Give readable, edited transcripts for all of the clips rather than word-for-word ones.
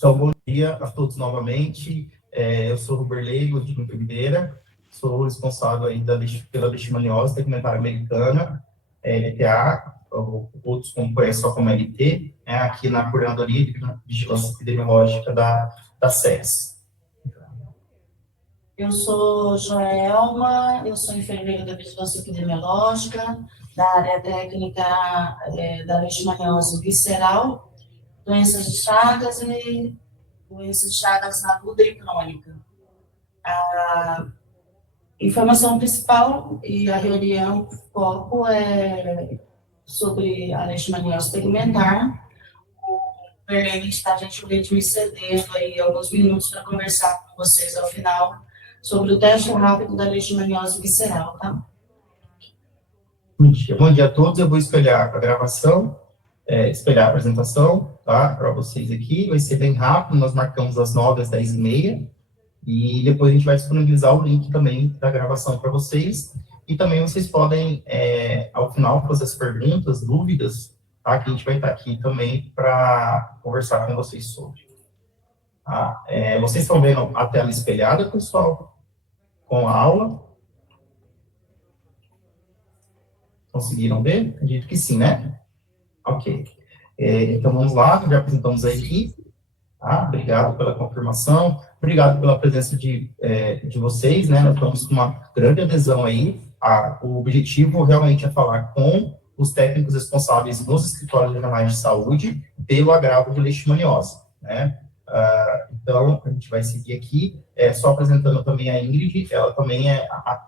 Então, bom dia a todos novamente. Eu sou o Ruberley Godinho Oliveira, sou responsável aí pela leishmaniose tegmentar americana, LTA, outros conhecem só como LT, aqui na Coordenadoria de Vigilância Epidemiológica da SES. Eu sou Joelma, eu sou enfermeira da Vigilância Epidemiológica, da área técnica da leishmaniose visceral, doenças de Chagas e doenças de Chagas aguda e crônica. A informação principal e a reunião, o foco é sobre a leishmaniose tegmentar. O Berlene está gentilmente me cedendo aí alguns minutos para conversar com vocês ao final sobre o teste rápido da leishmaniose visceral, tá? Bom dia a todos, eu vou espelhar a gravação, espelhar a apresentação, tá, para vocês aqui, vai ser bem rápido, nós marcamos às 9 às 10h30, e depois a gente vai disponibilizar o link também da gravação para vocês, e também vocês podem, ao final, fazer as perguntas, dúvidas, tá, que a gente vai estar aqui também para conversar com vocês sobre. Tá? Vocês estão vendo a tela espelhada, pessoal, com a aula? Conseguiram ver? Acredito que sim, né? Ok. Então, vamos lá, já apresentamos a equipe. Tá? Obrigado pela confirmação, obrigado pela presença de vocês, né? Nós estamos com uma grande adesão aí. O objetivo realmente é falar com os técnicos responsáveis nos escritórios regionais de saúde pelo agravo de leishmaniose, né? Então, a gente vai seguir aqui, só apresentando também a Ingrid, ela também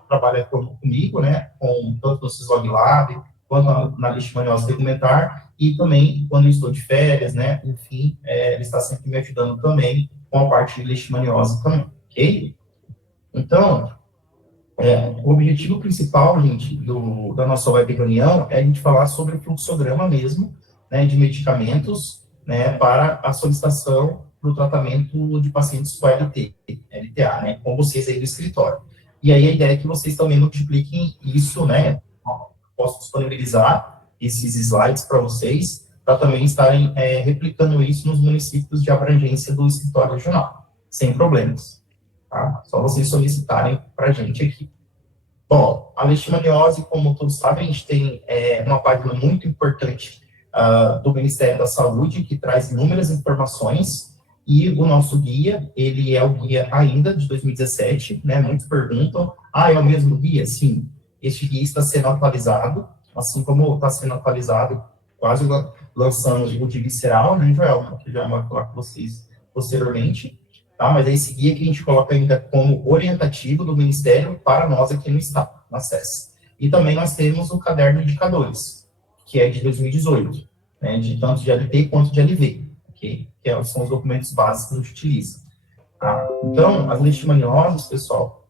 trabalha comigo, né, tanto no Syslog Lab, quanto na leishmaniose tegmentar, e também quando eu estou de férias, né, enfim, ele está sempre me ajudando também com a parte de leishmaniose também, ok? Então, o objetivo principal, gente, da nossa web reunião é a gente falar sobre o fluxograma mesmo, né, de medicamentos, né, para a solicitação para o tratamento de pacientes com LTA, né, com vocês aí do escritório. E aí a ideia é que vocês também multipliquem isso, né, posso disponibilizar esses slides para vocês, para também estarem replicando isso nos municípios de abrangência do escritório regional, sem problemas, tá? Só vocês solicitarem para a gente aqui. Bom, a leishmaniose, como todos sabem, a gente tem uma página muito importante do Ministério da Saúde, que traz inúmeras informações, e o nosso guia, ele é o guia ainda de 2017, né, muitos perguntam, é o mesmo guia? Sim, este guia está sendo atualizado, assim como está sendo atualizado, quase lançando o de visceral, né, Joel, que já vai falar com vocês posteriormente, tá, mas é esse guia que a gente coloca ainda como orientativo do Ministério para nós aqui no Estado, na SES. E também nós temos o caderno de indicadores, que é de 2018, né, de tanto de LT quanto de LV, ok? Que são os documentos básicos que a gente utiliza. Tá? Então, as leishmanioses, pessoal,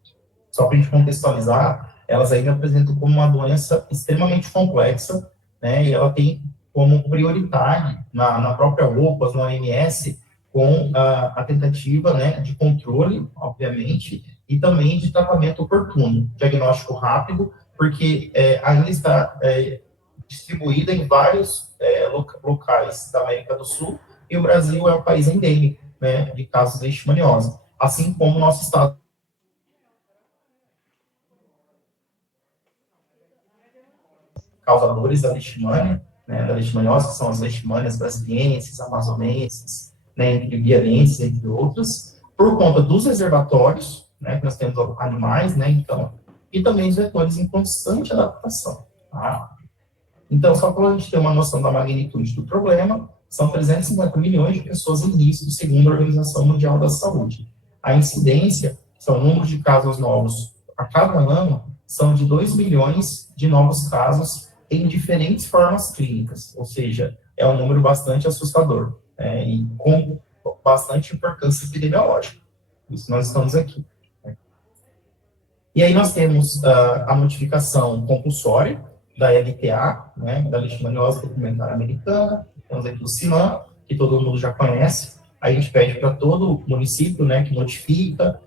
só para a gente contextualizar, elas ainda apresentam como uma doença extremamente complexa, né, e ela tem como prioridade na própria OPAS, na OMS, com a tentativa, né, de controle, obviamente, e também de tratamento oportuno, diagnóstico rápido, porque ainda está distribuída em vários locais da América do Sul, e o Brasil é o país endêmico, né, de casos de leishmaniose, assim como o nosso estado. Causadores da leishmania, né, da leishmaniose, que são as leishmanias brasilienses, amazonenses, né, entre guiarenses, entre outras, por conta dos reservatórios, né, que nós temos animais, né, então, e também os vetores em constante adaptação, tá? Então, só para a gente ter uma noção da magnitude do problema, são 350 milhões de pessoas em risco, segundo a Organização Mundial da Saúde. A incidência, são números de casos novos a cada ano, são de 2 milhões de novos casos em diferentes formas clínicas, ou seja, é um número bastante assustador, e com bastante importância epidemiológica. Isso nós estamos aqui. E aí nós temos a notificação compulsória da LTA, né, da leishmaniose tegmentar americana, temos aqui o CIMAN, que todo mundo já conhece, a gente pede para todo município, né, que notifica,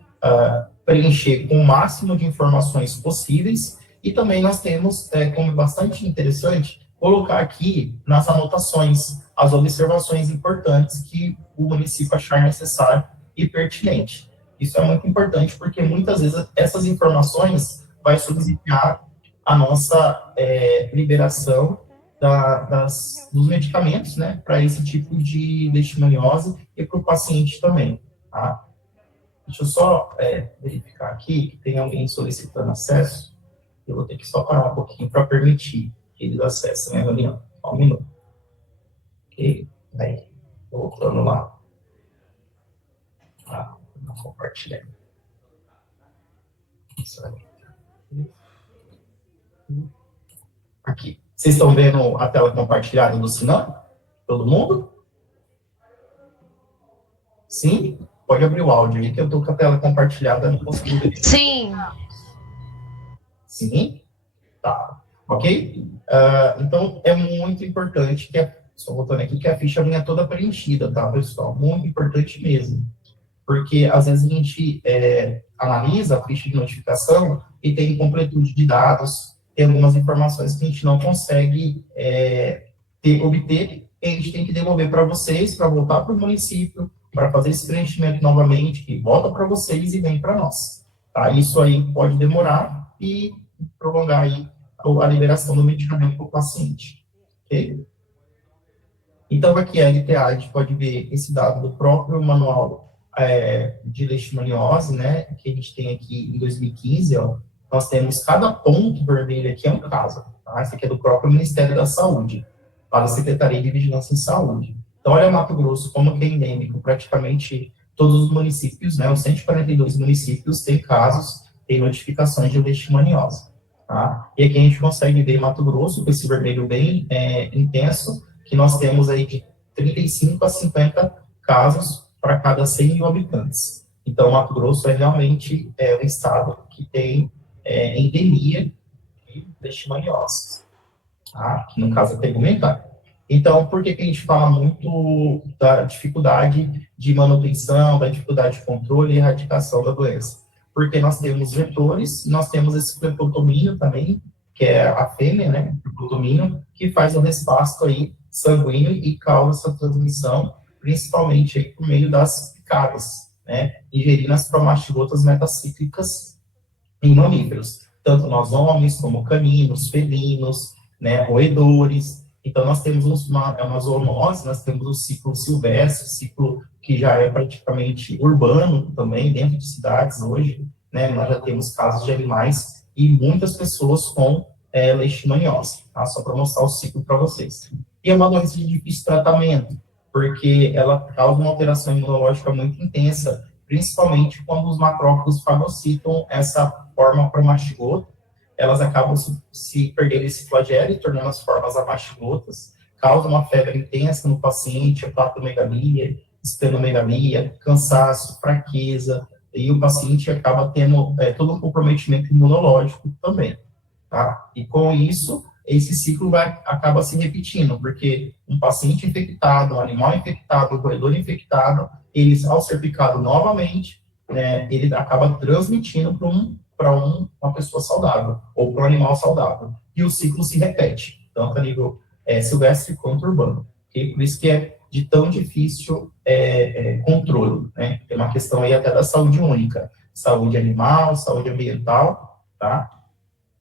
preencher com o máximo de informações possíveis, e também nós temos, como bastante interessante, colocar aqui nas anotações as observações importantes que o município achar necessário e pertinente. Isso é muito importante porque muitas vezes essas informações vai subsidiar a nossa liberação dos medicamentos, né, para esse tipo de leishmaniose e para o paciente também, tá? Deixa eu só verificar aqui que tem alguém solicitando acesso. Eu vou ter que só parar um pouquinho para permitir que eles acessem a reunião. Só um minuto. Ok? Aí, voltando lá. Não compartilhar. Isso aí. Aqui. Vocês estão vendo a tela compartilhada do Sinan? Todo mundo? Sim? Pode abrir o áudio aí, que eu estou com a tela compartilhada, não consigo ver. Sim. Sim? Tá. Ok? Então, é muito importante que só voltando aqui, que a ficha venha toda preenchida, tá, pessoal? Muito importante mesmo. Porque, às vezes, a gente analisa a ficha de notificação e tem incompletude de dados, tem algumas informações que a gente não consegue obter, e a gente tem que devolver para vocês, para voltar para o município, para fazer esse preenchimento novamente, que volta para vocês e vem para nós. Tá? Isso aí pode demorar e prolongar aí a liberação do medicamento para o paciente. Ok? Então, aqui a LTA, a gente pode ver esse dado do próprio manual de leishmaniose, né, que a gente tem aqui em 2015, ó, nós temos cada ponto vermelho aqui é um caso, tá? Esse aqui é do próprio Ministério da Saúde, para a Secretaria de Vigilância em Saúde. Então, olha Mato Grosso, como que é endêmico, praticamente todos os municípios, né, os 142 municípios têm casos, têm notificações de leishmaniose, tá? E aqui a gente consegue ver Mato Grosso, com esse vermelho bem intenso, que nós temos aí de 35 a 50 casos para cada 100 mil habitantes. Então, Mato Grosso é realmente um estado que tem endemia de leishmaniose, tá? Que no caso é tegumentar. Então, por que a gente fala muito da dificuldade de manutenção, da dificuldade de controle e erradicação da doença? Porque nós temos vetores, nós temos esse plepotomínio também, que é a fêmea, né, plepotomínio, que faz o despasto aí sanguíneo e causa essa transmissão, principalmente aí por meio das picadas, né, ingerindo as promastigotas metacíclicas em mamíferos, tanto nós homens como caninos, felinos, né, roedores. Então, nós temos uma zoonose, nós temos o ciclo silvestre, ciclo que já é praticamente urbano também, dentro de cidades hoje, né, nós já temos casos de animais e muitas pessoas com leishmaniose, tá? Só para mostrar o ciclo para vocês. E é uma doença de difícil tratamento, porque ela causa uma alteração imunológica muito intensa, principalmente quando os macrófagos fagocitam essa forma promastigota, elas acabam se perdendo esse flagelo e tornando as formas amastigotas, causa uma febre intensa no paciente, hepatomegalia, esplenomegalia, cansaço, fraqueza, e o paciente acaba tendo todo um comprometimento imunológico também, tá? E com isso, esse ciclo acaba se repetindo, porque um paciente infectado, um animal infectado, um roedor infectado, eles, ao ser picado novamente, né, ele acaba transmitindo para uma pessoa saudável, ou para um animal saudável. E o ciclo se repete, tanto a nível silvestre quanto urbano. Okay? Por isso que é de tão difícil controle, né? Tem uma questão aí até da saúde única, saúde animal, saúde ambiental, tá?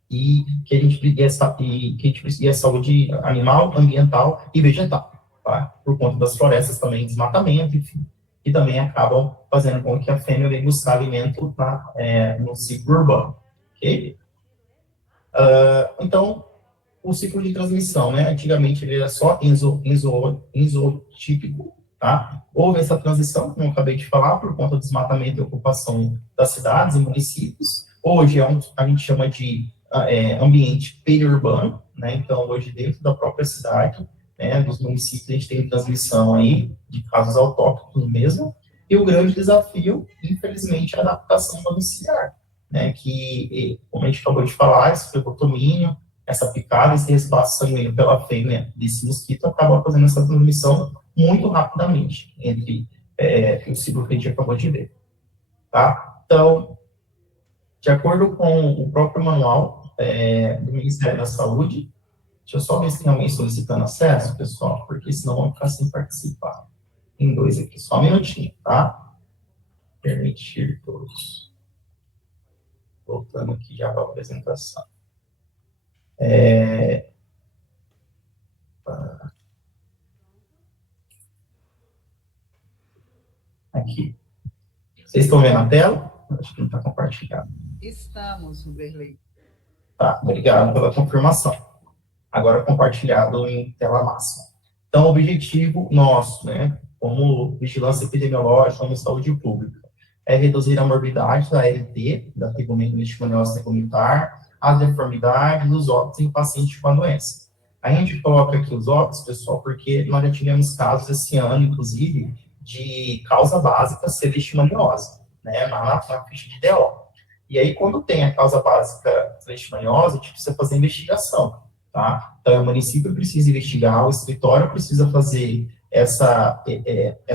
E que a gente precisa saúde animal, ambiental e vegetal, tá? Por conta das florestas também, desmatamento, enfim, que também acabam fazendo com que a fêmea venha buscar alimento no ciclo urbano, ok? Então, o ciclo de transmissão, né? Antigamente ele era só enzotípico, tá? Houve essa transição, como eu acabei de falar, por conta do desmatamento e ocupação das cidades e municípios. Hoje a gente chama de ambiente periurbano, né? Então, hoje dentro da própria cidade, né, dos municípios, a gente tem transmissão aí de casos autóctones mesmo. E o grande desafio, infelizmente, é a adaptação domiciliar, né? Que, como a gente acabou de falar, esse flebotomínio, essa picada, esse espaço sanguíneo pela fêmea desse mosquito acaba fazendo essa transmissão muito rapidamente entre o ciclo que a gente acabou de ver, tá? Então, de acordo com o próprio manual do Ministério da Saúde, Deixa eu só ver se tem alguém solicitando acesso, pessoal, porque senão vão ficar sem participar. Tem dois aqui, só um minutinho, tá? Permitir todos. Voltando aqui já para a apresentação. Aqui. Vocês estão vendo a tela? Acho que não está compartilhado. Estamos, Vanderlei. Tá, obrigado pela confirmação. Agora compartilhado em tela máxima. Então, o objetivo nosso, né, como vigilância epidemiológica, como saúde pública, é reduzir a morbidade da ALT, da tegumento leishmaniose tegumentar, as deformidades, os óbitos em pacientes com a doença. A gente coloca aqui os óbitos, pessoal, porque nós já tivemos casos esse ano, inclusive, de causa básica ser leishmaniose, né, na ficha de DO. E aí, quando tem a causa básica leishmaniose, a gente precisa fazer investigação, tá? Então, o município precisa investigar, o escritório precisa fazer essa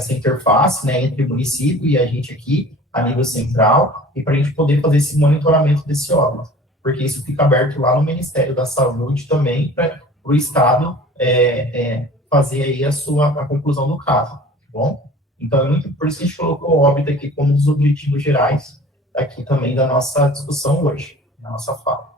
interface, né, entre o município e a gente aqui, a nível central, e para a gente poder fazer esse monitoramento desse óbito, porque isso fica aberto lá no Ministério da Saúde também, para o Estado fazer aí a conclusão do caso, tá bom? Então, por isso que a gente colocou o óbito aqui como um dos objetivos gerais aqui também da nossa discussão hoje, na nossa fala.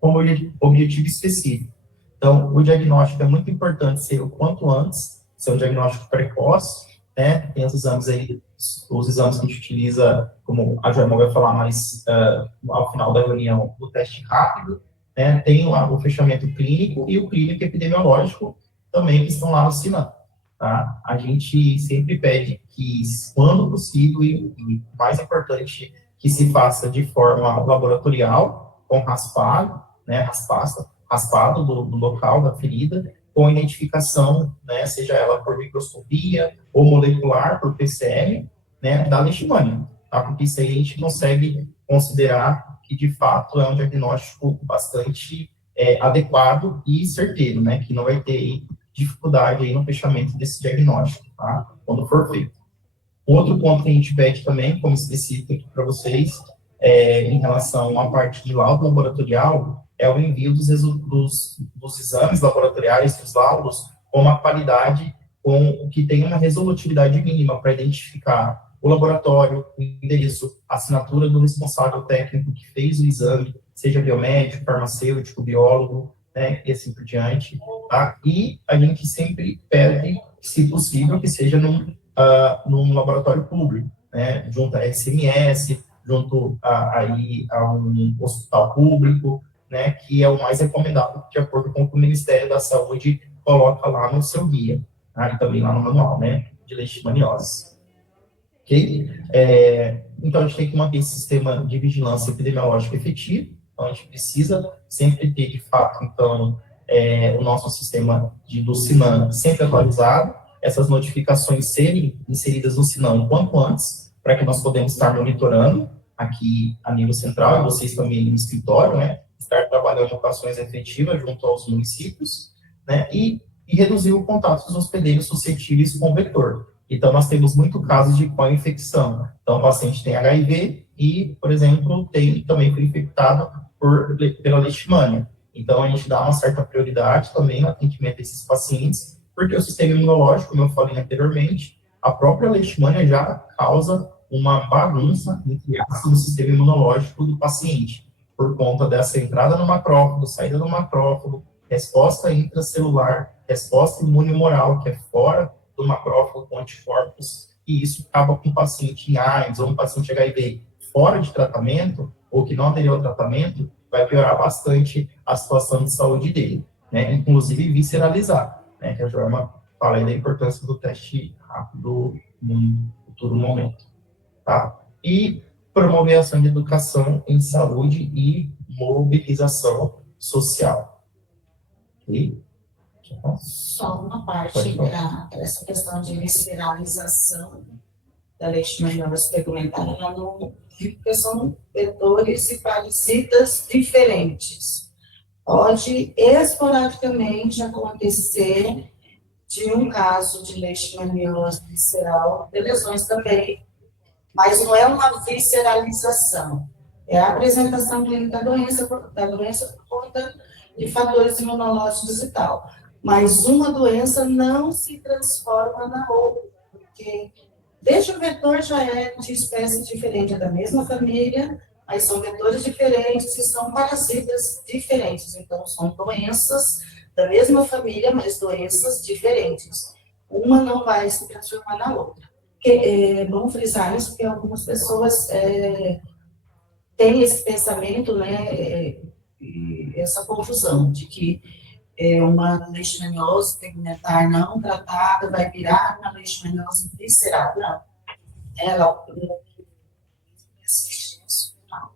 Como objetivo específico. Então, o diagnóstico é muito importante ser o quanto antes, ser um diagnóstico precoce, né? Tem os exames aí, os exames que a gente utiliza, como a Joelma vai falar mais ao final da reunião, o teste rápido, né? Tem lá o fechamento clínico e o clínico epidemiológico também, que estão lá no SINAM. Tá? A gente sempre pede que, quando possível, e mais importante, que se faça de forma laboratorial, com raspado, né, raspado do local da ferida, com identificação, né, seja ela por microscopia ou molecular, por PCR, né, da leishmania, tá? Porque isso aí a gente consegue considerar que, de fato, é um diagnóstico bastante adequado e certeiro, né, que não vai ter dificuldade aí no fechamento desse diagnóstico, tá? Quando for feito. Outro ponto que a gente pede também, como específico aqui para vocês, em relação à parte de laudo laboratorial, é o envio dos exames laboratoriais, dos laudos, com uma qualidade, com que tenha uma resolutividade mínima para identificar o laboratório, o endereço, a assinatura do responsável técnico que fez o exame, seja biomédico, farmacêutico, biólogo, né, e assim por diante, tá? E a gente sempre pede, se possível, que seja num laboratório público, né, junto à SMS, junto a um hospital público, né, que é o mais recomendado, de acordo com o que o Ministério da Saúde coloca lá no seu guia, tá? E também lá no manual, né, de leishmaniose. Ok? Então, a gente tem que manter esse sistema de vigilância epidemiológica efetivo. Então, a gente precisa sempre ter, de fato, então, o nosso sistema do SINAM sempre atualizado, essas notificações serem inseridas no SINAM o quanto antes, para que nós podemos estar monitorando aqui a nível central, e vocês também no escritório, né, estar trabalhando com ações efetivas junto aos municípios, né, e reduzir o contato dos hospedeiros suscetíveis com o vetor. Então, nós temos muito casos de co-infecção. Então, o paciente tem HIV e, por exemplo, também foi infectado pela leishmania. Então, a gente dá uma certa prioridade também no atendimento desses pacientes, porque o sistema imunológico, como eu falei anteriormente, a própria leishmania já causa uma bagunça, entre aspas, no sistema imunológico do paciente, por conta dessa entrada no macrófago, saída do macrófago, resposta intracelular, resposta imunomoral, que é fora do macrófago com anticorpos, e isso acaba com um paciente em AIDS ou um paciente HIV fora de tratamento, ou que não aderiu ao tratamento, vai piorar bastante a situação de saúde dele, né? Inclusive visceralizar, né? Que a Joelma fala aí da importância do teste rápido num futuro momento, tá? E promover a ação de educação em saúde e mobilização social. Ok? Só uma parte para essa questão de visceralização da leishmaniose tegumentar, ela não, porque são vetores e parasitas diferentes. Pode esporadicamente acontecer de um caso de leishmaniose visceral, de lesões também, mas não é uma visceralização, é a apresentação clínica da doença por conta de fatores imunológicos e tal. Mas uma doença não se transforma na outra, porque desde o vetor já é de espécie diferente, é da mesma família, mas são vetores diferentes e são parasitas diferentes. Então, são doenças da mesma família, mas doenças diferentes. Uma não vai se transformar na outra. É bom frisar isso, porque algumas pessoas têm esse pensamento, né, e essa confusão de que uma leishmaniose tegmentar não tratada vai virar uma leishmaniose visceral. Não. Ela não existe isso, não.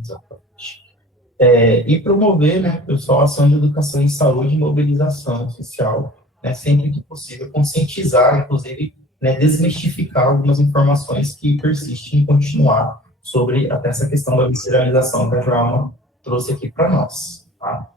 Exatamente. E promover, né, pessoal, ação de educação em saúde e mobilização social, né, sempre que possível, conscientizar, inclusive, né, desmistificar algumas informações que persistem em continuar sobre até essa questão da visceralização que a Joelma trouxe aqui para nós. Tá?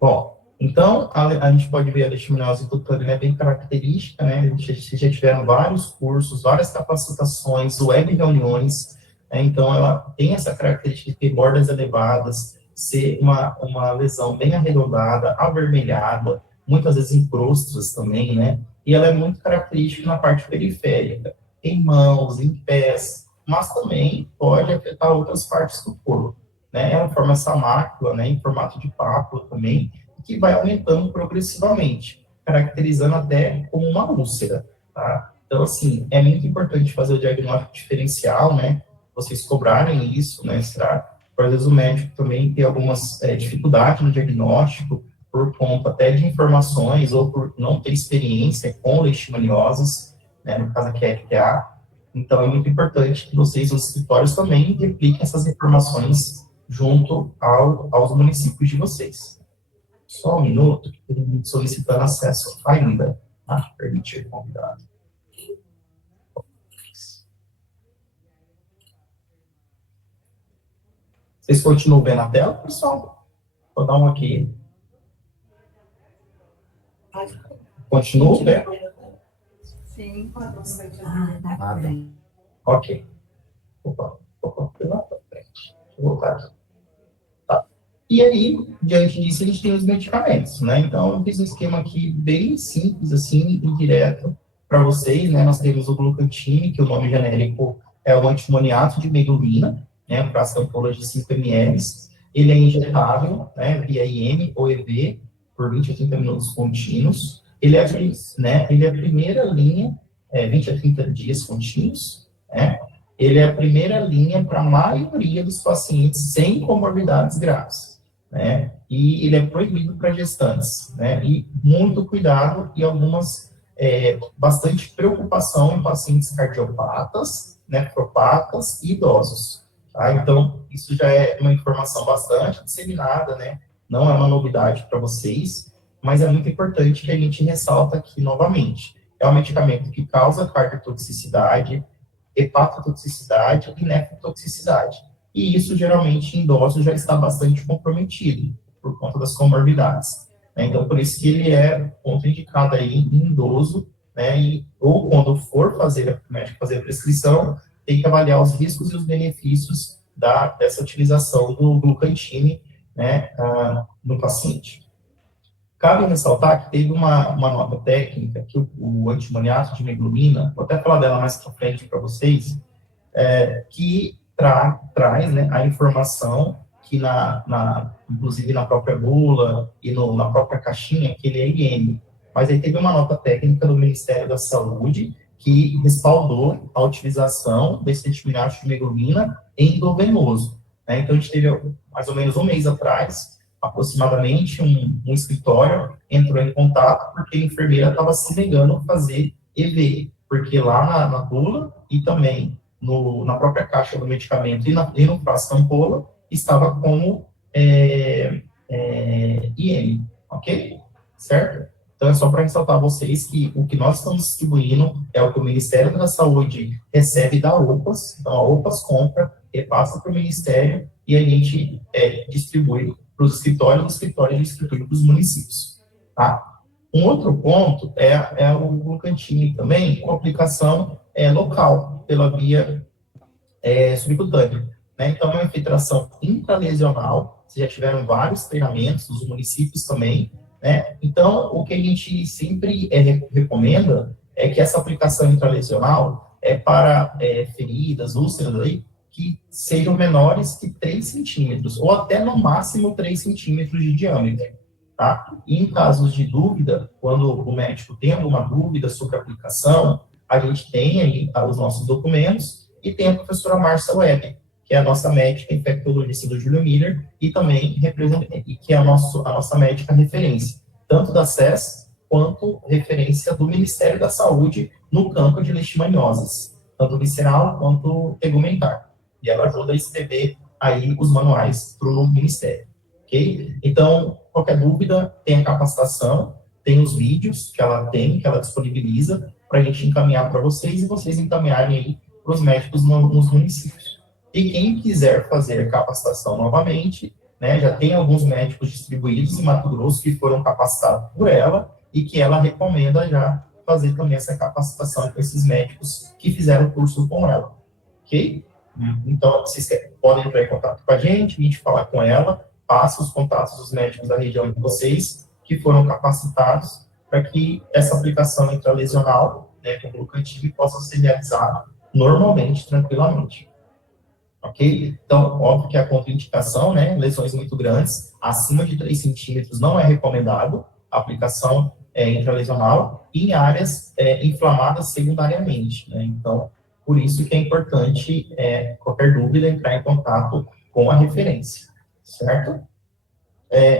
Bom, então, a gente pode ver a leishmaniose tutorial é bem característica, né? A gente já tiveram vários cursos, várias capacitações, web reuniões, né? Então, ela tem essa característica de ter bordas elevadas, ser uma lesão bem arredondada, avermelhada, muitas vezes em crostas também, né? E ela é muito característica na parte periférica, em mãos, em pés, mas também pode afetar outras partes do corpo, né? Ela forma essa mácula, né, em formato de pápula também, que vai aumentando progressivamente, caracterizando até como uma úlcera, tá? Então, assim, é muito importante fazer o diagnóstico diferencial, né? Vocês cobrarem isso, né? Será? Por vezes o médico também tem algumas dificuldades no diagnóstico, por conta até de informações, ou por não ter experiência com leishmanioses, né? No caso aqui é FTA. Então, é muito importante que vocês, os escritórios, também repliquem essas informações junto aos municípios de vocês. Só um minuto, que tem gente solicitando acesso ainda. Permitir convidado. Vocês continuam vendo a tela, pessoal? Vou dar um aqui. Continuam vendo? Sim. Ok. Opa, pela frente. Deixa eu voltar aqui. E aí, diante disso, a gente tem os medicamentos, né? Então, eu fiz um esquema aqui bem simples, assim, e direto para vocês, né? Nós temos o Glucantine, que o nome genérico é o antimoniato de meglumina, né? Para as ampolas de 5 ml. Ele é injetável, né? Via IM ou EV, por 20 a 30 minutos contínuos. Ele é a primeira linha, 20 a 30 dias contínuos, né? Ele é a primeira linha para a maioria dos pacientes sem comorbidades graves, né? E ele é proibido para gestantes, né? E muito cuidado e bastante preocupação em pacientes cardiopatas, nefropatas e idosos, tá? Então, isso já é uma informação bastante disseminada, né? Não é uma novidade para vocês, mas é muito importante que a gente ressalta aqui novamente. É um medicamento que causa cardiotoxicidade, hepatotoxicidade e nefrotoxicidade. E isso, geralmente, em idosos já está bastante comprometido, por conta das comorbidades, né? Então, por isso que ele é contraindicado aí em idoso, né? Ou quando for fazer, o médico fazer a prescrição, tem que avaliar os riscos e os benefícios dessa utilização do Glucantine, né, no paciente. Cabe ressaltar que teve uma nota técnica que o antimoniato de meglumina, vou até falar dela mais para frente para vocês, que traz, né, a informação que inclusive na própria bula e na própria caixinha, que ele é IM. Mas aí teve uma nota técnica do Ministério da Saúde que respaldou a utilização desse antimoniato de meglumina endovenoso, né? Então, a gente teve mais ou menos um mês atrás, aproximadamente, um escritório entrou em contato porque a enfermeira estava se negando a fazer EV, porque lá na bula e também na própria caixa do medicamento e no frasco ampola estava como IM, ok? Certo? Então, é só para ressaltar a vocês que o que nós estamos distribuindo é o que o Ministério da Saúde recebe da OPAS, então a OPAS compra, repassa para o Ministério e a gente distribui para os escritórios distribui para os municípios, tá? Um outro ponto é o Glucantine também, com aplicação local, pela via subcutânea, né? Então, é uma infiltração intralesional, já tiveram vários treinamentos, os municípios também, né? Então, o que a gente sempre recomenda é que essa aplicação intralesional é para feridas, úlceras aí, que sejam menores que 3 centímetros, ou até no máximo 3 centímetros de diâmetro, tá? E em casos de dúvida, quando o médico tem alguma dúvida sobre a aplicação, a gente tem aí os nossos documentos e tem a professora Márcia Webb, que é a nossa médica infectologista do Júlio Miller e também que é a nossa médica referência, tanto da SES quanto referência do Ministério da Saúde no campo de leishmanioses, tanto visceral quanto tegumentar. E ela ajuda a escrever aí os manuais para o Ministério, ok? Então, qualquer dúvida, tem a capacitação, tem os vídeos que ela disponibiliza para a gente encaminhar para vocês e vocês encaminharem aí para os médicos nos municípios. E quem quiser fazer capacitação novamente, né, já tem alguns médicos distribuídos em Mato Grosso que foram capacitados por ela e que ela recomenda já fazer também essa capacitação com esses médicos que fizeram o curso com ela, ok? Então, vocês podem entrar em contato com a gente falar com ela, passa os contatos dos médicos da região de vocês que foram capacitados para que essa aplicação intralesional, né, com glucantive, possa ser realizada normalmente, tranquilamente. Ok? Então, óbvio que a contraindicação, né, lesões muito grandes, acima de 3 centímetros não é recomendado a aplicação intralesional em áreas inflamadas secundariamente, né? Então, por isso que é importante, qualquer dúvida, entrar em contato com a referência, certo?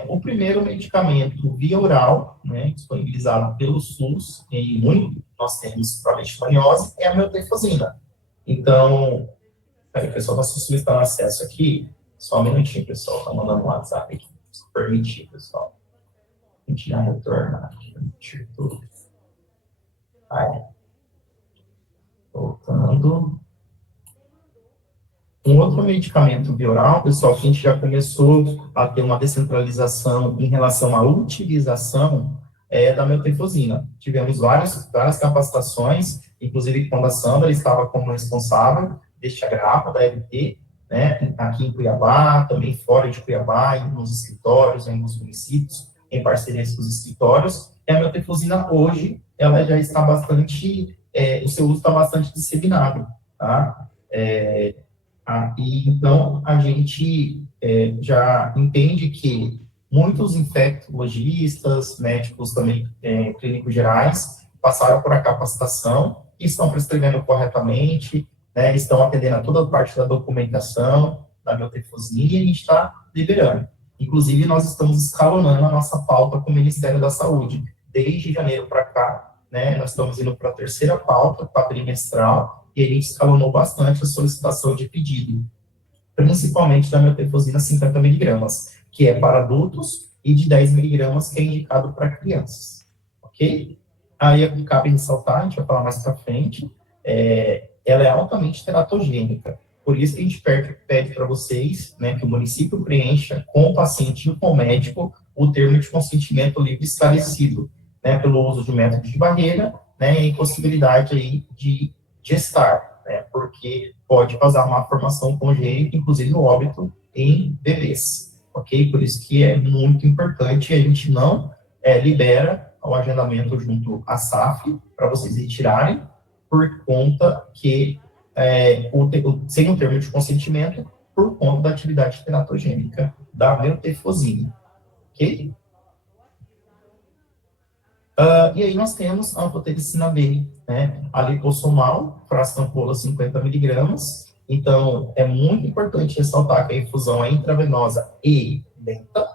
O primeiro medicamento via oral, né, disponibilizado pelo SUS, e único que nós temos para a leishmaniose, é a meutefosina. Então, peraí, o pessoal está solicitando acesso aqui. Só um minutinho, pessoal. Está mandando um WhatsApp aqui. Se permitir, pessoal. A gente já retorna aqui. Permitir tudo. Aí. Voltando. Um outro medicamento bioral, pessoal, que a gente já começou a ter uma descentralização em relação à utilização da meutefosina. Tivemos várias capacitações, inclusive quando a Sandra estava como responsável deste agravo da LT, né, aqui em Cuiabá, também fora de Cuiabá, nos escritórios, em alguns municípios, em parcerias com os escritórios, e a meutefosina hoje, ela já está bastante, o seu uso está bastante disseminado, tá? E então, a gente já entende que muitos infectologistas, médicos também clínicos gerais, passaram por a capacitação e estão prescrevendo corretamente, né, estão atendendo a toda a parte da documentação, da meutefosina, e a gente está liberando. Inclusive, nós estamos escalonando a nossa pauta com o Ministério da Saúde. Desde janeiro para cá, né, nós estamos indo para a terceira pauta, quadrimestral, e a gente escalonou bastante a solicitação de pedido, principalmente da meutefosina 50 miligramas, que é para adultos, e de 10 miligramas, que é indicado para crianças. Ok? Aí, cabe ressaltar, a gente vai falar mais para frente, ela é altamente teratogênica. Por isso que a gente pede para vocês, né, que o município preencha com o paciente e com o médico o termo de consentimento livre esclarecido, né, pelo uso de método de barreira, né, e possibilidade aí de gestar, né, porque pode causar uma formação congênita, inclusive o óbito em bebês, ok? Por isso que é muito importante, a gente não libera o agendamento junto à SAF, para vocês retirarem, por conta que, sem o termo de consentimento, por conta da atividade teratogênica da meutefosina, ok? E aí nós temos a anfotericina B, né, a liposomal, frasco ampola 50 miligramas. Então, é muito importante ressaltar que a infusão é intravenosa e lenta,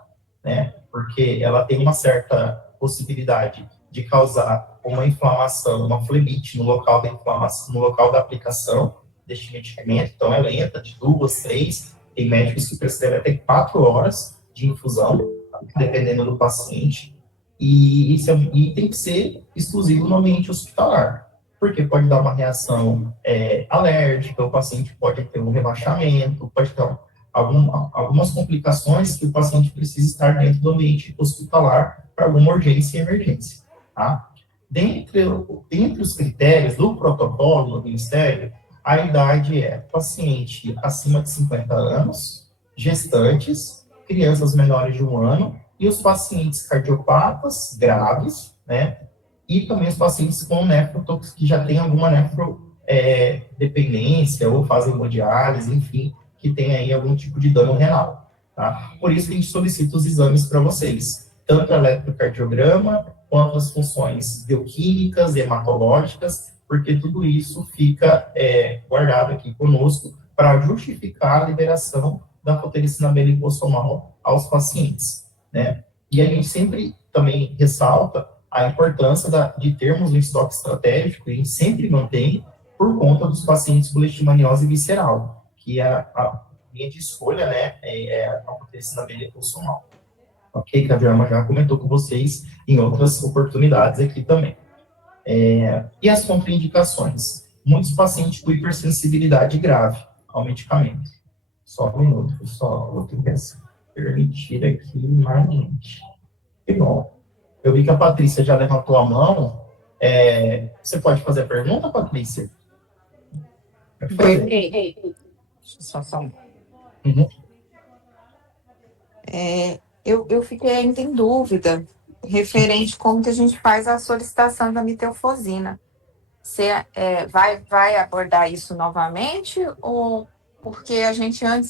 né, porque ela tem uma certa possibilidade de causar uma inflamação, uma flemite no local da inflamação, no local da aplicação deste medicamento. Então, é lenta, de 2, 3, tem médicos que prescrevem até 4 horas de infusão, dependendo do paciente. E tem que ser exclusivo no ambiente hospitalar, porque pode dar uma reação alérgica, o paciente pode ter um rebaixamento, pode ter algumas complicações que o paciente precisa estar dentro do ambiente hospitalar para alguma urgência e emergência, tá? Dentre os critérios do protocolo do Ministério, a idade é paciente acima de 50 anos, gestantes, crianças menores de 1 ano e os pacientes cardiopatas graves, né? E também os pacientes com nefrotox, que já tem alguma dependência ou fazem hemodiálise, enfim, que tem aí algum tipo de dano renal, tá? Por isso que a gente solicita os exames para vocês, tanto o eletrocardiograma, quanto as funções bioquímicas e hematológicas, porque tudo isso fica guardado aqui conosco para justificar a liberação da fotericina B liposomal aos pacientes, né? E a gente sempre também ressalta a importância de termos um estoque estratégico, e a gente sempre mantém por conta dos pacientes com leishmaniose visceral, que é a linha de escolha, né, é a fotericina B liposomal. Ok? Que a Vilma já comentou com vocês em outras oportunidades aqui também. E as contraindicações? Muitos pacientes com hipersensibilidade grave ao medicamento. Só um minuto, pessoal. Vou ter que permitir aqui mais gente. Que bom. Eu vi que a Patrícia já levantou a mão. Você pode fazer a pergunta, Patrícia? Pode fazer. Deixa eu só um. Uhum. Eu fiquei ainda em dúvida referente como que a gente faz a solicitação da mitelfosina. Você vai abordar isso novamente ou porque a gente antes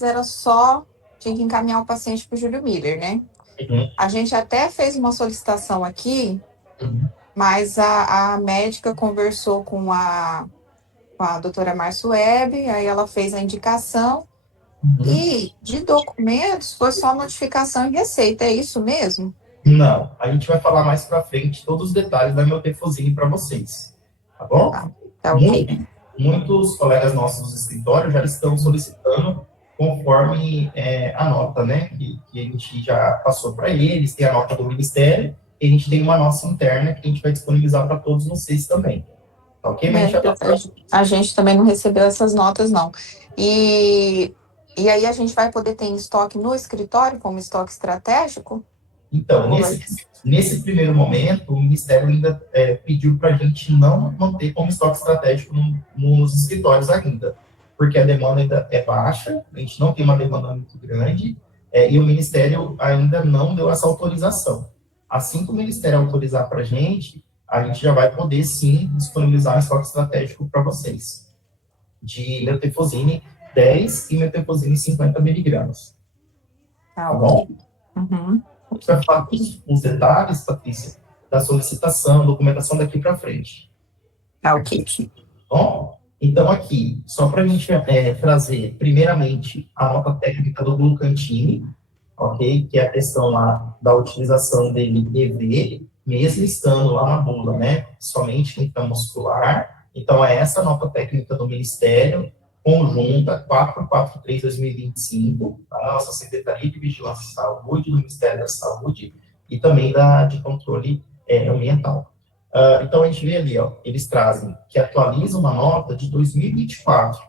tinha que encaminhar o paciente para o Júlio Miller, né? Uhum. A gente até fez uma solicitação aqui, Uhum. mas a médica conversou com a doutora Márcia Webb, aí ela fez a indicação. Uhum. E de documentos foi só notificação e receita, é isso mesmo? Não, a gente vai falar mais para frente todos os detalhes da mitelfosine para vocês, tá bom? Tá ok. Muitos colegas nossos do escritório já estão solicitando conforme a nota, né, que a gente já passou para eles, tem a nota do Ministério, e a gente tem uma nossa interna que a gente vai disponibilizar para todos vocês também, tá ok? Mas A gente também não recebeu essas notas, não. E aí a gente vai poder ter em estoque no escritório, como estoque estratégico? Então, nesse primeiro momento, o Ministério ainda pediu para a gente não manter como estoque estratégico nos escritórios ainda, porque a demanda ainda é baixa, a gente não tem uma demanda muito grande, e o Ministério ainda não deu essa autorização. Assim que o Ministério autorizar para a gente já vai poder, sim, disponibilizar um estoque estratégico para vocês, de mitelfosine 10 e mitelfosine 50 miligramas. Tá bom? Uhum. A gente vai falar todos os detalhes, Patrícia, da solicitação, documentação daqui para frente. Tá ok. Bom, então aqui, só para a gente trazer, primeiramente, a nota técnica do Glucantine, ok? Que é a questão lá da utilização dele EV, mesmo estando lá na bula, né? Somente intramuscular. Então, é essa nota técnica do Ministério, conjunta 443/2025, da nossa Secretaria de Vigilância e Saúde, do Ministério da Saúde, e também de controle ambiental. Então, a gente vê ali, ó, eles trazem que atualiza uma nota de 2024,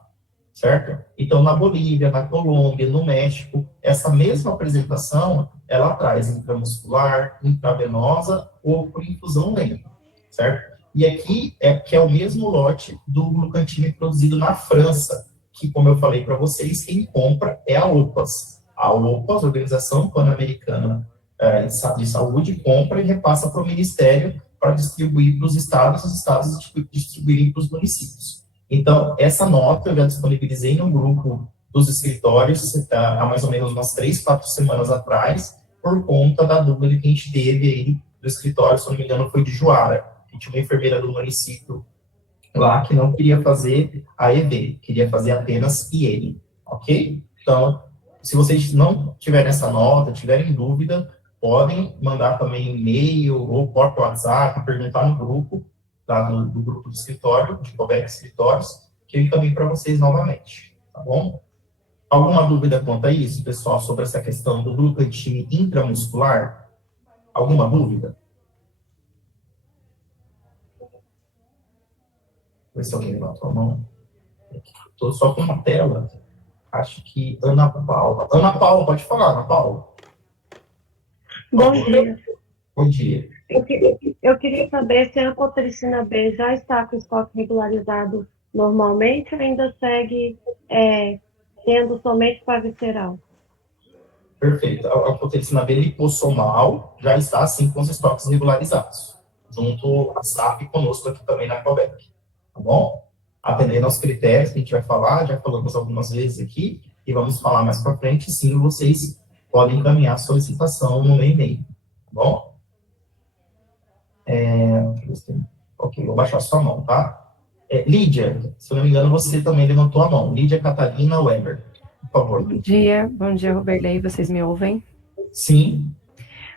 certo? Então, na Bolívia, na Colômbia, no México, essa mesma apresentação, ela traz intramuscular, intravenosa ou por infusão lenta, certo? E aqui que é o mesmo lote do Glucantine produzido na França, que, como eu falei para vocês, quem compra é a OPAS. A OPAS, Organização Pan-Americana de Saúde, compra e repassa para o Ministério para distribuir para os estados distribuírem para os municípios. Então, essa nota eu já disponibilizei no grupo dos escritórios há mais ou menos umas 3, 4 semanas atrás, por conta da dúvida que a gente teve aí do escritório, se não me engano, foi de Juara, que tinha uma enfermeira do município lá que não queria fazer a EV, queria fazer apenas IN, ok? Então, se vocês não tiverem essa nota, tiverem dúvida, podem mandar também e-mail ou por WhatsApp, perguntar no grupo, tá, do grupo do escritório, de Cobec Escritórios, que eu encaminho para vocês novamente, tá bom? Alguma dúvida quanto a isso, pessoal, sobre essa questão do glucantine intramuscular? Alguma dúvida? Ver se alguém levantou a mão. Estou só com uma tela. Acho que Ana Paula. Ana Paula, pode falar, Ana Paula. Bom dia. Bom dia. Eu queria saber se a fotericina B já está com estoque regularizado normalmente ou ainda segue tendo somente para visceral? Perfeito. A anfotericina B lipossomal já está, assim, com os estoques regularizados, junto à SAP e conosco aqui também na Quebec, tá bom? Atendendo aos critérios que a gente vai falar, já falamos algumas vezes aqui, e vamos falar mais para frente, sim, vocês podem encaminhar a solicitação no meu e-mail, tá bom? Ok, vou baixar sua mão, tá? Lídia, se eu não me engano, você também levantou a mão. Lídia Catarina Weber, por favor. Bom dia, Roberley, vocês me ouvem? Sim.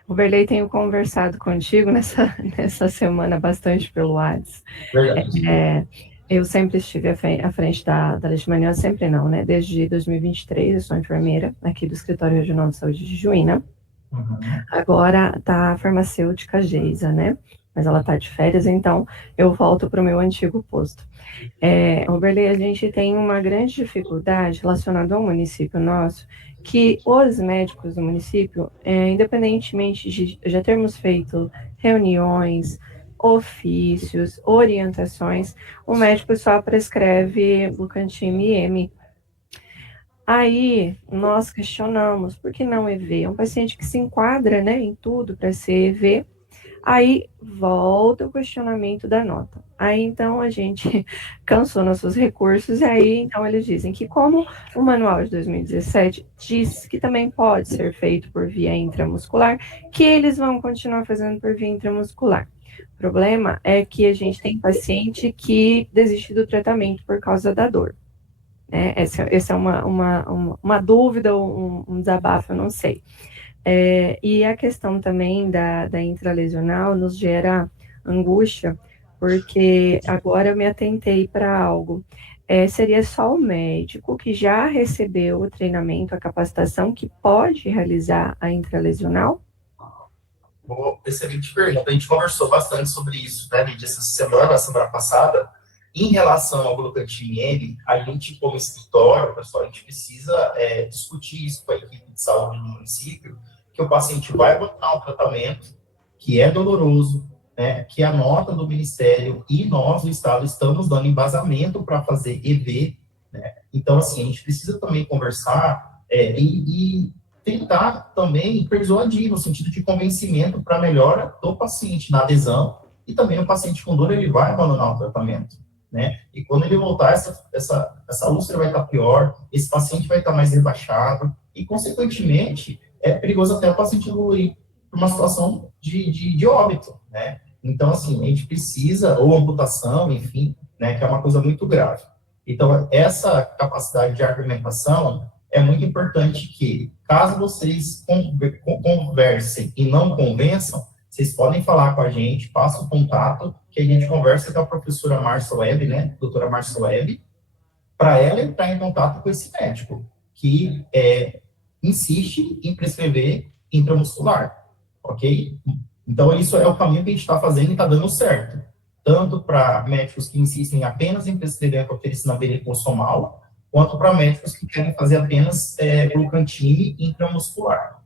Roberley, tenho conversado contigo nessa semana bastante pelo WhatsApp. Verdade. Eu sempre estive à frente da leishmaniose, sempre não, né? Desde 2023, eu sou enfermeira aqui do Escritório Regional de Saúde de Juína. Uhum. Agora tá a farmacêutica Geisa, né? Mas ela tá de férias, então eu volto para o meu antigo posto. Roberley, a gente tem uma grande dificuldade relacionada ao município nosso, que os médicos do município, independentemente de já termos feito reuniões, ofícios, orientações, o médico só prescreve Glucantin M. Aí, nós questionamos, por que não EV? É um paciente que se enquadra, né, em tudo para ser EV. Aí, volta o questionamento da nota. Aí, então, a gente cansou nossos recursos, e aí, então, eles dizem que como o manual de 2017 diz que também pode ser feito por via intramuscular, que eles vão continuar fazendo por via intramuscular. O problema é que a gente tem paciente que desiste do tratamento por causa da dor. Essa é uma dúvida, um desabafo, eu não sei. E a questão também da intralesional nos gera angústia, porque agora eu me atentei para algo. Seria só o médico que já recebeu o treinamento, a capacitação, que pode realizar a intralesional? Excelente pergunta. A gente conversou bastante sobre isso, né, Lídia, essa semana passada. Em relação ao Glucantin M, a gente, como escritório, pessoal, a gente precisa discutir isso com a equipe de saúde do município, que o paciente vai botar um tratamento que é doloroso, né, que a nota do Ministério e nós, do Estado, estamos dando embasamento para fazer EV, né? Então, assim, a gente precisa também conversar e tentar também persuadir, no sentido de convencimento para a melhora do paciente, na adesão, e também o paciente com dor, ele vai abandonar o tratamento, né? E quando ele voltar, essa úlcera vai estar pior, esse paciente vai estar mais rebaixado, e, consequentemente, é perigoso até o paciente evoluir para uma situação de óbito, né? Então, assim, a gente precisa, ou amputação, enfim, né, que é uma coisa muito grave. Então, essa capacidade de argumentação é muito importante que, caso vocês conversem e não convençam, vocês podem falar com a gente, passa o contato, que a gente conversa com a professora Márcia Webb, né, doutora Márcia Webb, para ela entrar em contato com esse médico, que insiste em prescrever intramuscular, ok? Então, isso é o caminho que a gente está fazendo e está dando certo. Tanto para médicos que insistem apenas em prescrever a anfotericina B lipossomal, quanto para médicos que querem fazer apenas Glucantin intramuscular.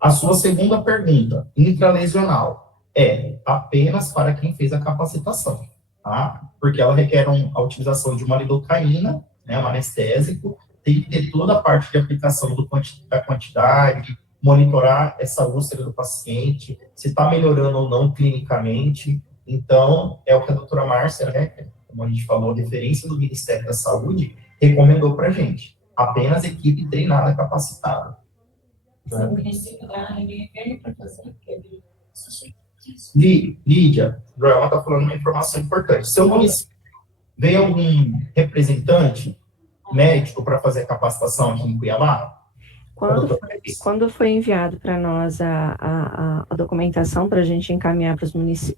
A sua segunda pergunta, intralesional, é apenas para quem fez a capacitação, tá? Porque ela requer a utilização de uma lidocaína, né, um anestésico, tem que ter toda a parte de aplicação da quantidade, monitorar essa úlcera do paciente, se está melhorando ou não clinicamente. Então, é o que a doutora Márcia, né, como a gente falou, a referência do Ministério da Saúde, recomendou para a gente. Apenas equipe treinada, capacitada. O município da ninguém veio para fazer Lídia, o Joelma está falando uma informação importante. Seu município, veio algum representante médico para fazer a capacitação aqui em Cuiabá? Quando foi enviado para nós a documentação para a gente encaminhar para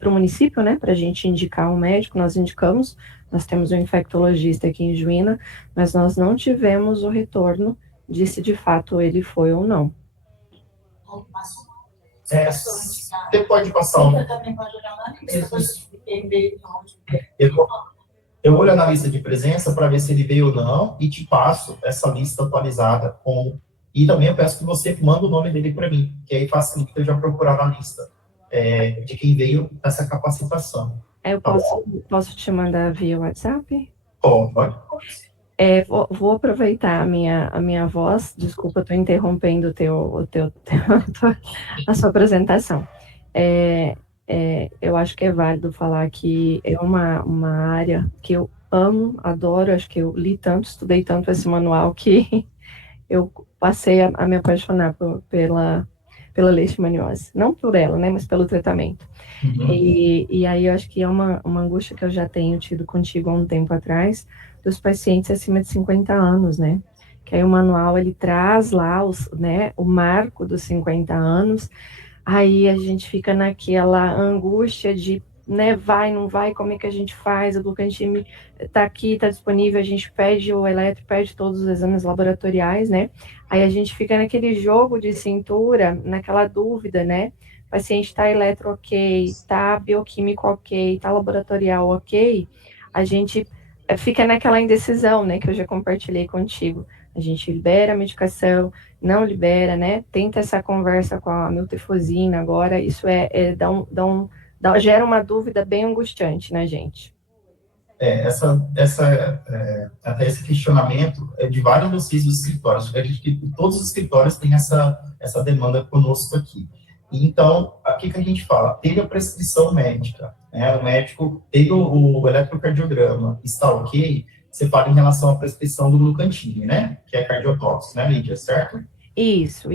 o município, né, para a gente indicar um médico, nós indicamos, nós temos um infectologista aqui em Juína, mas nós não tivemos o retorno de se de fato ele foi ou não. Você pode passar um... Eu vou olhar na lista de presença para ver se ele veio ou não e te passo essa lista atualizada com... E também eu peço que você manda o nome dele para mim, que aí facilita eu já procurar na lista de quem veio essa capacitação. Eu posso te mandar via WhatsApp? Pode. Vou aproveitar a minha voz, desculpa, estou interrompendo a sua apresentação. Eu acho que é válido falar que é uma área que eu amo, adoro, acho que eu li tanto, estudei tanto esse manual que eu passei a me apaixonar pela leishmaniose. Não por ela, né, mas pelo tratamento. Uhum. E aí eu acho que é uma angústia que eu já tenho tido contigo há um tempo atrás, dos pacientes acima de 50 anos, né? Que aí o manual, ele traz lá o marco dos 50 anos, aí a gente fica naquela angústia de, né, vai, não vai, como é que a gente faz? O glucantime está aqui, está disponível, a gente pede o eletro, pede todos os exames laboratoriais, né? Aí a gente fica naquele jogo de cintura, naquela dúvida, né? O paciente está eletro ok, está bioquímico ok, está laboratorial ok, a gente fica naquela indecisão, né, que eu já compartilhei contigo. A gente libera a medicação, não libera, né? Tenta essa conversa com a miltefosina agora, isso gera uma dúvida bem angustiante na gente. Até esse questionamento é de vários dos escritórios. A gente que todos os escritórios têm essa demanda conosco aqui. Então, aqui que a gente fala, teve a prescrição médica, né? O médico teve o eletrocardiograma, está ok, você fala em relação à prescrição do glucantime, né? Que é cardiotóxico, né, Lídia, certo? Isso.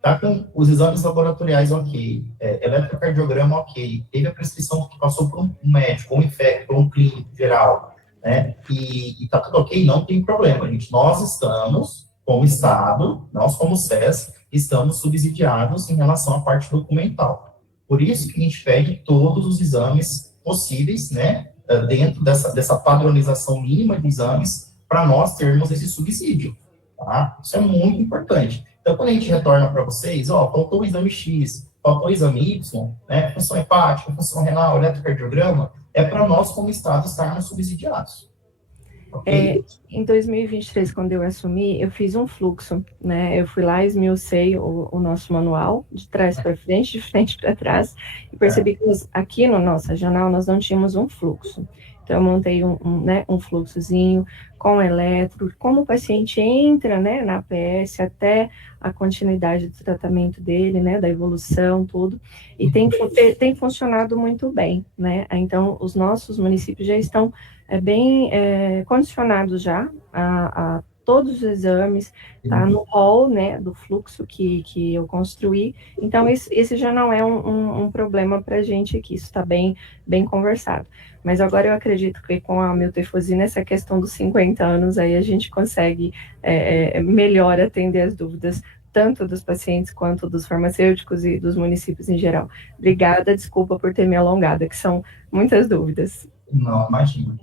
Tá com os exames laboratoriais ok, eletrocardiograma ok, teve a prescrição que passou por um médico, um infecto, um clínico geral, né? E tá tudo ok, não tem problema, gente. Nós estamos, como Estado, nós como SES, estamos subsidiados em relação à parte documental. Por isso que a gente pede todos os exames possíveis, né, dentro dessa padronização mínima de exames, para nós termos esse subsídio, tá? Isso é muito importante. Então, quando a gente retorna para vocês, faltou o exame X, faltou o exame Y, né, função hepática, função renal, eletrocardiograma, é para nós, como Estado, estarmos subsidiados. Okay? Em 2023, quando eu assumi, eu fiz um fluxo, né? Eu fui lá, esmiucei o nosso manual, de trás para frente, de frente para trás, e percebi que aqui no nosso regional nós não tínhamos um fluxo. Então, eu montei um fluxozinho com eletro, como o paciente entra, né, na APS, até a continuidade do tratamento dele, né, da evolução, tudo, e tem funcionado muito bem, né? Então, os nossos municípios já estão bem condicionados já a todos os exames, tá no hall, né, do fluxo que eu construí, então esse já não é um problema para a gente aqui, isso está bem conversado. Mas agora eu acredito que com a miltefosina, essa questão dos 50 anos, aí a gente consegue melhor atender as dúvidas, tanto dos pacientes quanto dos farmacêuticos e dos municípios em geral. Obrigada, desculpa por ter me alongado, que são muitas dúvidas. Não, imagina.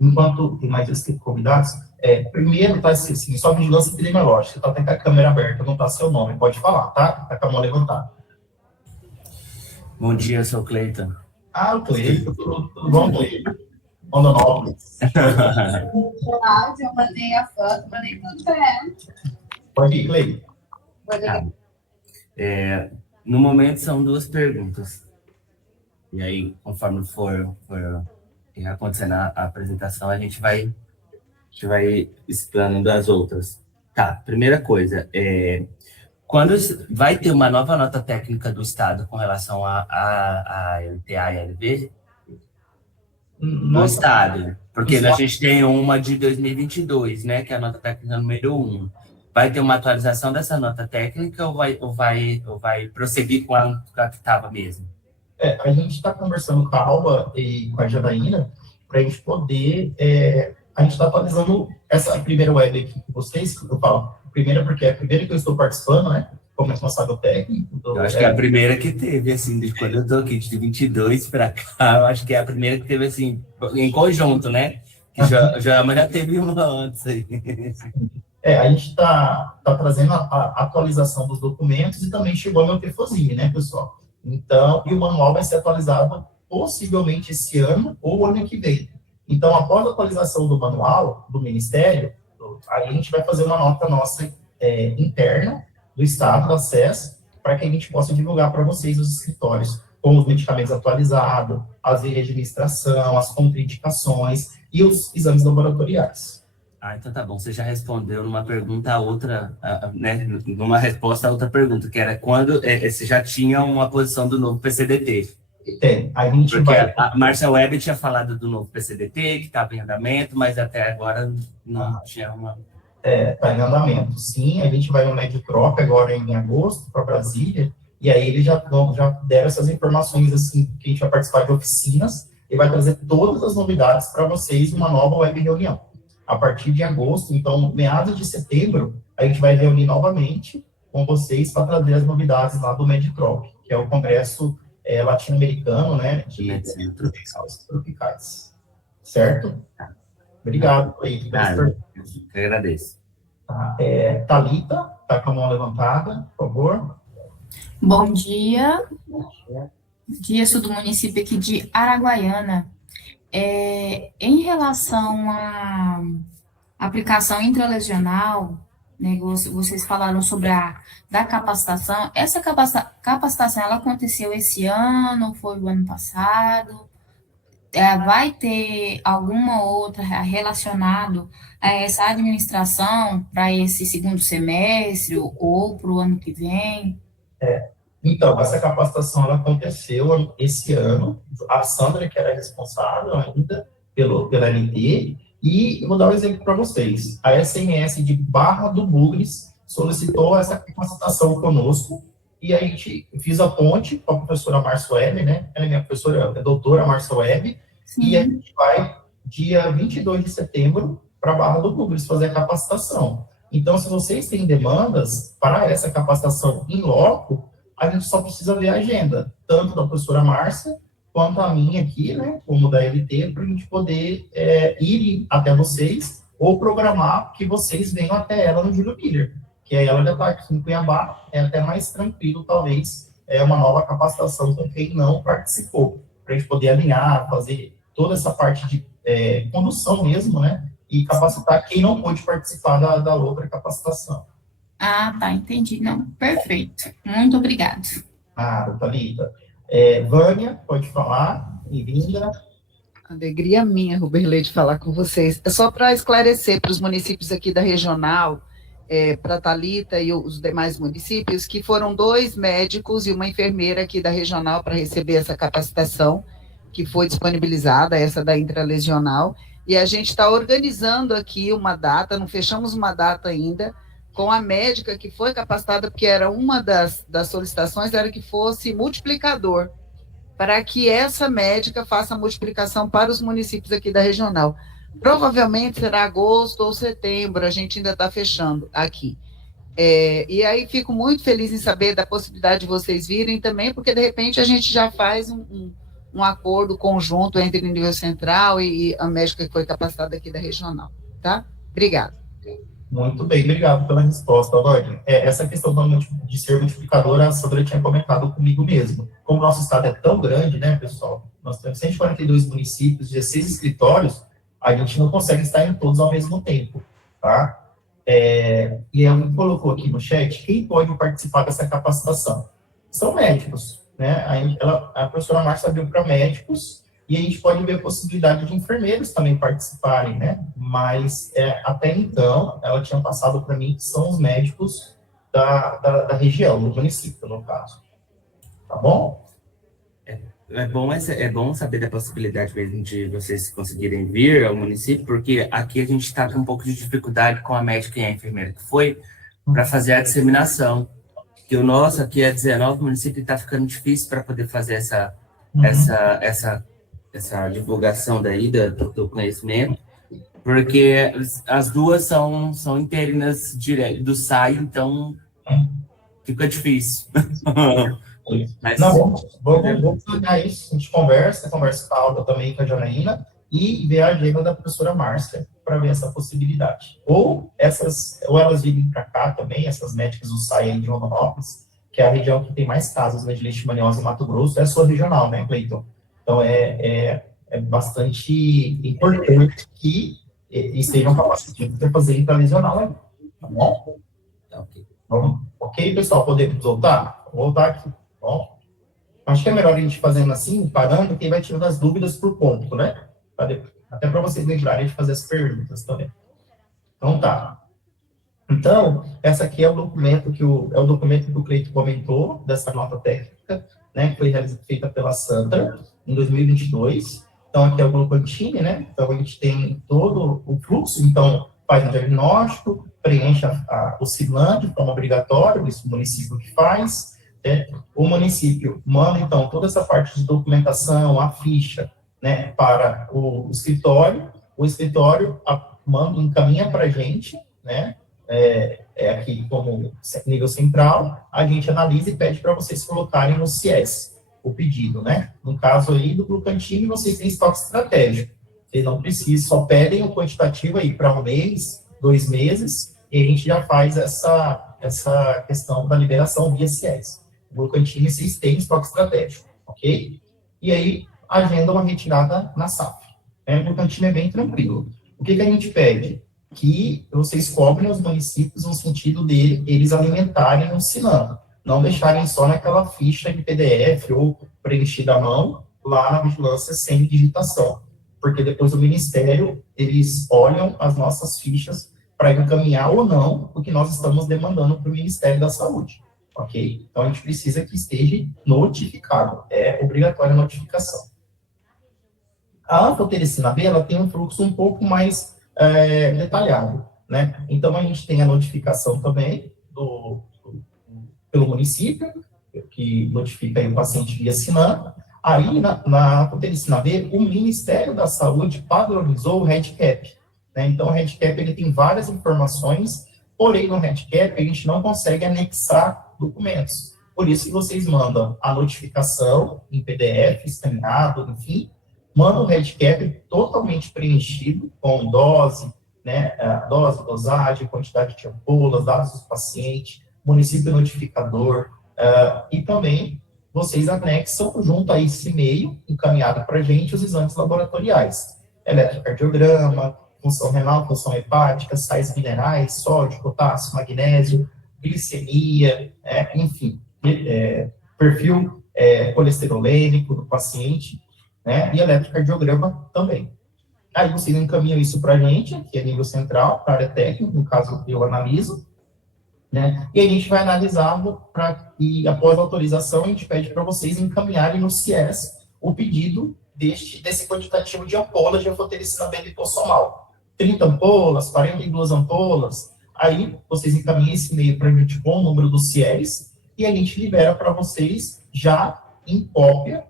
Enquanto tem mais convidados, primeiro tá assim, só vigilância epidemiológica, tá até com a câmera aberta, não tá seu nome, pode falar, tá? Tá com a mão levantada. Bom dia, eu sou o Cleiton. O Cleiton, tudo bom, Cleiton? Rondonópolis. Cláudia, eu mandei a foto, mandei tudo para ela. Pode ir, Cleiton. No momento são 2 perguntas. E aí, conforme for acontecendo a apresentação, a gente vai explanando as outras. Tá, primeira coisa, quando vai ter uma nova nota técnica do Estado com relação a LTA e LV? No Estado, porque a gente tem uma de 2022, né, que é a nota técnica número 1. Vai ter uma atualização dessa nota técnica ou vai prosseguir com a que estava mesmo? A gente está conversando com a Alba e com a Janaína para a gente poder... a gente está atualizando essa primeira web aqui com vocês, eu falo. Primeira porque é a primeira que eu estou participando, né? Como responsável técnico. Eu acho que é a primeira que teve, assim, desde quando eu estou aqui, de 22 para cá, eu acho que é a primeira que teve, assim, em conjunto, né? Que já teve uma antes aí. A gente está trazendo a atualização dos documentos e também chegou a miltefosina, né, pessoal? Então, e o manual vai ser atualizado possivelmente esse ano ou ano que vem. Então, após a atualização do manual do Ministério, aí a gente vai fazer uma nota nossa interna do Estado, da SES, para que a gente possa divulgar para vocês os escritórios, com os medicamentos atualizados, as vias de administração, as contraindicações, e os exames laboratoriais. Ah, então tá bom. Você já respondeu numa pergunta a outra, né? Numa resposta a outra pergunta, que era quando você já tinha uma posição do novo PCDT. A gente Porque vai... a Márcia Web tinha falado do novo PCDT, que estava em andamento, mas até agora não tinha uma... Está em andamento, sim. A gente vai no Meditroc agora em agosto para Brasília, e aí eles já deram essas informações, assim, que a gente vai participar de oficinas e vai trazer todas as novidades para vocês numa nova web reunião. A partir de agosto, então, meados de setembro, a gente vai reunir novamente com vocês para trazer as novidades lá do Meditroc, que é o Congresso Latino-Americano, né, de Medicina tropicais. Certo? Obrigado aí. Eu agradeço. Thalita, está com a mão levantada, por favor. Bom dia. Sou do município aqui de Araguaiana. Em relação à aplicação intralesional, né, vocês falaram sobre da capacitação. Essa capacitação, ela aconteceu esse ano, foi o ano passado? Vai ter alguma outra relacionado a essa administração para esse segundo semestre ou para o ano que vem? Então, essa capacitação ela aconteceu esse ano. A Sandra, que era responsável ainda pela LT, e eu vou dar um exemplo para vocês. A SMS de Barra do Bugres solicitou essa capacitação conosco, e a gente fez a ponte com a professora Márcia Web, né? Ela é minha professora, a doutora Márcia Web, e a gente vai, dia 22 de setembro, para Barra do Bugres fazer a capacitação. Então, se vocês têm demandas para essa capacitação em loco, a gente só precisa ver a agenda, tanto da professora Márcia, quanto a minha aqui, né, como da LT, para a gente poder ir até vocês, ou programar que vocês venham até ela no Júlio Miller, que aí ela já está aqui em Cuiabá, é até mais tranquilo, talvez, uma nova capacitação com quem não participou, para a gente poder alinhar, fazer toda essa parte de condução mesmo, né, e capacitar quem não pôde participar da outra capacitação. Ah, tá, entendi. Não, perfeito. Muito obrigado. Thalita. Vânia, pode falar, bem-vinda. Alegria minha, Ruberley, de falar com vocês. É só para esclarecer para os municípios aqui da regional, para a Thalita e os demais municípios, que foram 2 médicos e uma enfermeira aqui da regional para receber essa capacitação, que foi disponibilizada, essa da intralesional, e a gente está organizando aqui uma data, não fechamos uma data ainda, com a médica que foi capacitada, porque era uma das solicitações, era que fosse multiplicador, para que essa médica faça a multiplicação para os municípios aqui da regional. Provavelmente será agosto ou setembro, a gente ainda está fechando aqui. E aí fico muito feliz em saber da possibilidade de vocês virem também, porque de repente a gente já faz um acordo conjunto entre o nível central e a médica que foi capacitada aqui da regional, tá? Obrigada. Muito bem, obrigado pela resposta, Vânia. Essa questão de ser multiplicadora, a Sandra tinha comentado comigo mesmo. Como o nosso estado é tão grande, né, pessoal? Nós temos 142 municípios, 16 escritórios, a gente não consegue estar em todos ao mesmo tempo, tá? E ela colocou aqui no chat, quem pode participar dessa capacitação? São médicos, né? A professora Márcia abriu para médicos, e a gente pode ver a possibilidade de enfermeiros também participarem, né? Mas, até então, ela tinha passado para mim que são os médicos da região, do município, no caso. Tá bom? É bom saber da possibilidade mesmo de vocês conseguirem vir ao município, porque aqui a gente está com um pouco de dificuldade com a médica e a enfermeira que foi para fazer a disseminação. Que o nosso aqui é 19 municípios, está ficando difícil para poder fazer essa divulgação daí do conhecimento, porque as duas são internas do SAI, então fica difícil. Mas, não, vamos olhar isso, a gente conversa com a Alda também, com a Janaína, e ver a agenda da professora Márcia para ver essa possibilidade. Ou elas virem para cá também, essas médicas do SAI aí de Rondonópolis, que é a região que tem mais casos, né, de leishmaniose em Mato Grosso, é a sua regional, né, Cleiton? Então, é bastante importante que estejam capacitados para fazer intralesional aí, tá bom? Ok, pessoal, podemos voltar? Vou voltar aqui, tá bom? Acho que é melhor a gente fazendo assim, parando, que vai tirando as dúvidas por ponto, né? Até para vocês lembrarem de fazer as perguntas também. Então, tá. Então, essa aqui é o documento que o documento que o Cleiton comentou, dessa nota técnica, né, que foi feita pela Sandra em 2022. Então, aqui é o Glocantine, né? Então, a gente tem todo o fluxo, então, faz o diagnóstico, preenche o CILAN de forma obrigatória, isso o município que faz, né? O município manda, então, toda essa parte de documentação, a ficha, né, para o escritório encaminha para a gente, né, aqui como nível central, a gente analisa e pede para vocês colocarem no CIES o pedido, né? No caso aí do Glocantine, vocês têm estoque estratégico. Vocês não precisam, só pedem o quantitativo aí para 1 mês, 2 meses, e a gente já faz essa questão da liberação via CIES. O Glocantine, vocês têm estoque estratégico, ok? E aí, agenda uma retirada na SAF. O Glocantine é bem tranquilo. O que a gente pede? Que vocês cobrem os municípios no sentido de eles alimentarem o SILAN, não deixarem só naquela ficha de PDF ou preenchida à mão, lá na vigilância sem digitação, porque depois o Ministério, eles olham as nossas fichas para encaminhar ou não o que nós estamos demandando para o Ministério da Saúde, ok? Então, a gente precisa que esteja notificado, é obrigatória a notificação. A anfotericina B, ela tem um fluxo um pouco mais detalhado, né? Então, a gente tem a notificação também pelo município, que notifica aí o paciente via SINAM. Aí, na anfotericina B, o Ministério da Saúde padronizou o REDCap, né? Então, o REDCap, ele tem várias informações, porém, no REDCap, a gente não consegue anexar documentos. Por isso que vocês mandam a notificação em PDF, escaneado, enfim, manda o REDCap totalmente preenchido, com dose, né, dosagem, quantidade de ampolas, dados do paciente, município notificador, e também vocês anexam junto a esse e-mail, encaminhado para a gente, os exames laboratoriais, eletrocardiograma, função renal, função hepática, sais minerais, sódio, potássio, magnésio, glicemia, enfim, perfil colesterolêmico do paciente, né, e eletrocardiograma também. Aí vocês encaminham isso para a gente, que é nível central, para a área técnica, no caso eu analiso, né, e a gente vai analisar, e após a autorização, a gente pede para vocês encaminharem no CIES o pedido desse quantitativo de ampolas de anfotericina B lipossomal. 30 ampolas, 42 ampolas, aí vocês encaminham esse e-mail para a gente com o número do CIES, e a gente libera para vocês já em cópia,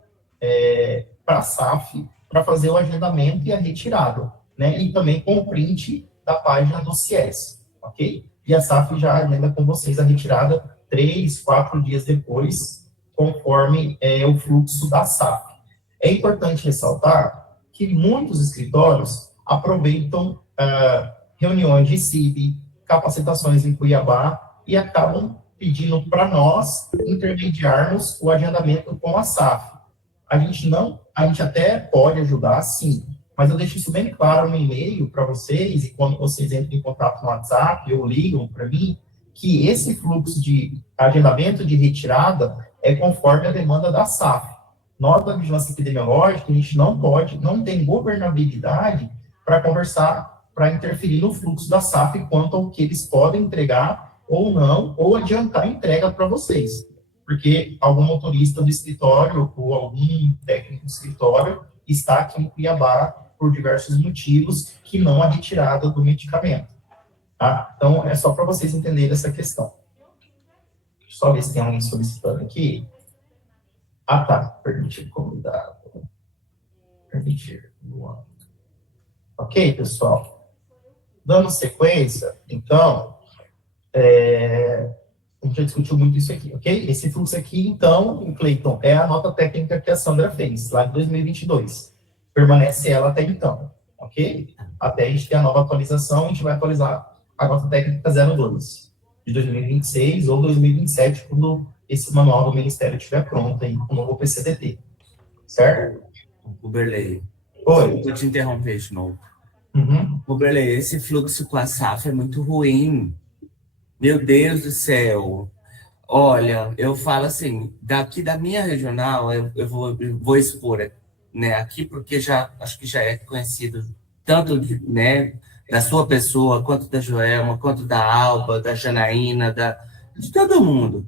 para a SAF, para fazer o agendamento e a retirada, né? E também com o print da página do CIES, ok? E a SAF já agenda com vocês a retirada 3, 4 dias depois, conforme o fluxo da SAF. É importante ressaltar que muitos escritórios aproveitam reuniões de CIB, capacitações em Cuiabá, e acabam pedindo para nós intermediarmos o agendamento com a SAF. A gente até pode ajudar, sim, mas eu deixo isso bem claro no e-mail para vocês, e quando vocês entram em contato no WhatsApp ou ligam para mim, que esse fluxo de agendamento de retirada é conforme a demanda da SAF. Nós, da Vigilância Epidemiológica, a gente não tem governabilidade para conversar, para interferir no fluxo da SAF quanto ao que eles podem entregar ou não, ou adiantar a entrega para vocês. Porque algum motorista do escritório ou algum técnico do escritório está aqui em Cuiabá por diversos motivos que não há retirada do medicamento. Tá? Então, é só para vocês entenderem essa questão. Deixa eu só ver se tem alguém solicitando aqui. Ah, tá. Permitir convidado. Permitir. Ok, pessoal? Dando sequência, então, a gente já discutiu muito isso aqui, ok? Esse fluxo aqui, então, Cleiton, é a nota técnica que a Sandra fez, lá em 2022. Permanece ela até então, ok? Até a gente ter a nova atualização, a gente vai atualizar a nota técnica 02, de 2026 ou 2027, quando esse manual do Ministério estiver pronto aí, com o novo PCDT. Certo? Uberley. Oi. Vou te interromper de novo. Uhum. Uberley, esse fluxo com a SAF é muito ruim. Meu Deus do céu. Olha, eu falo assim, daqui da minha regional, eu vou expor né, aqui, porque acho que já é conhecido tanto, né, da sua pessoa, quanto da Joelma, quanto da Alba, da Janaína, de todo mundo.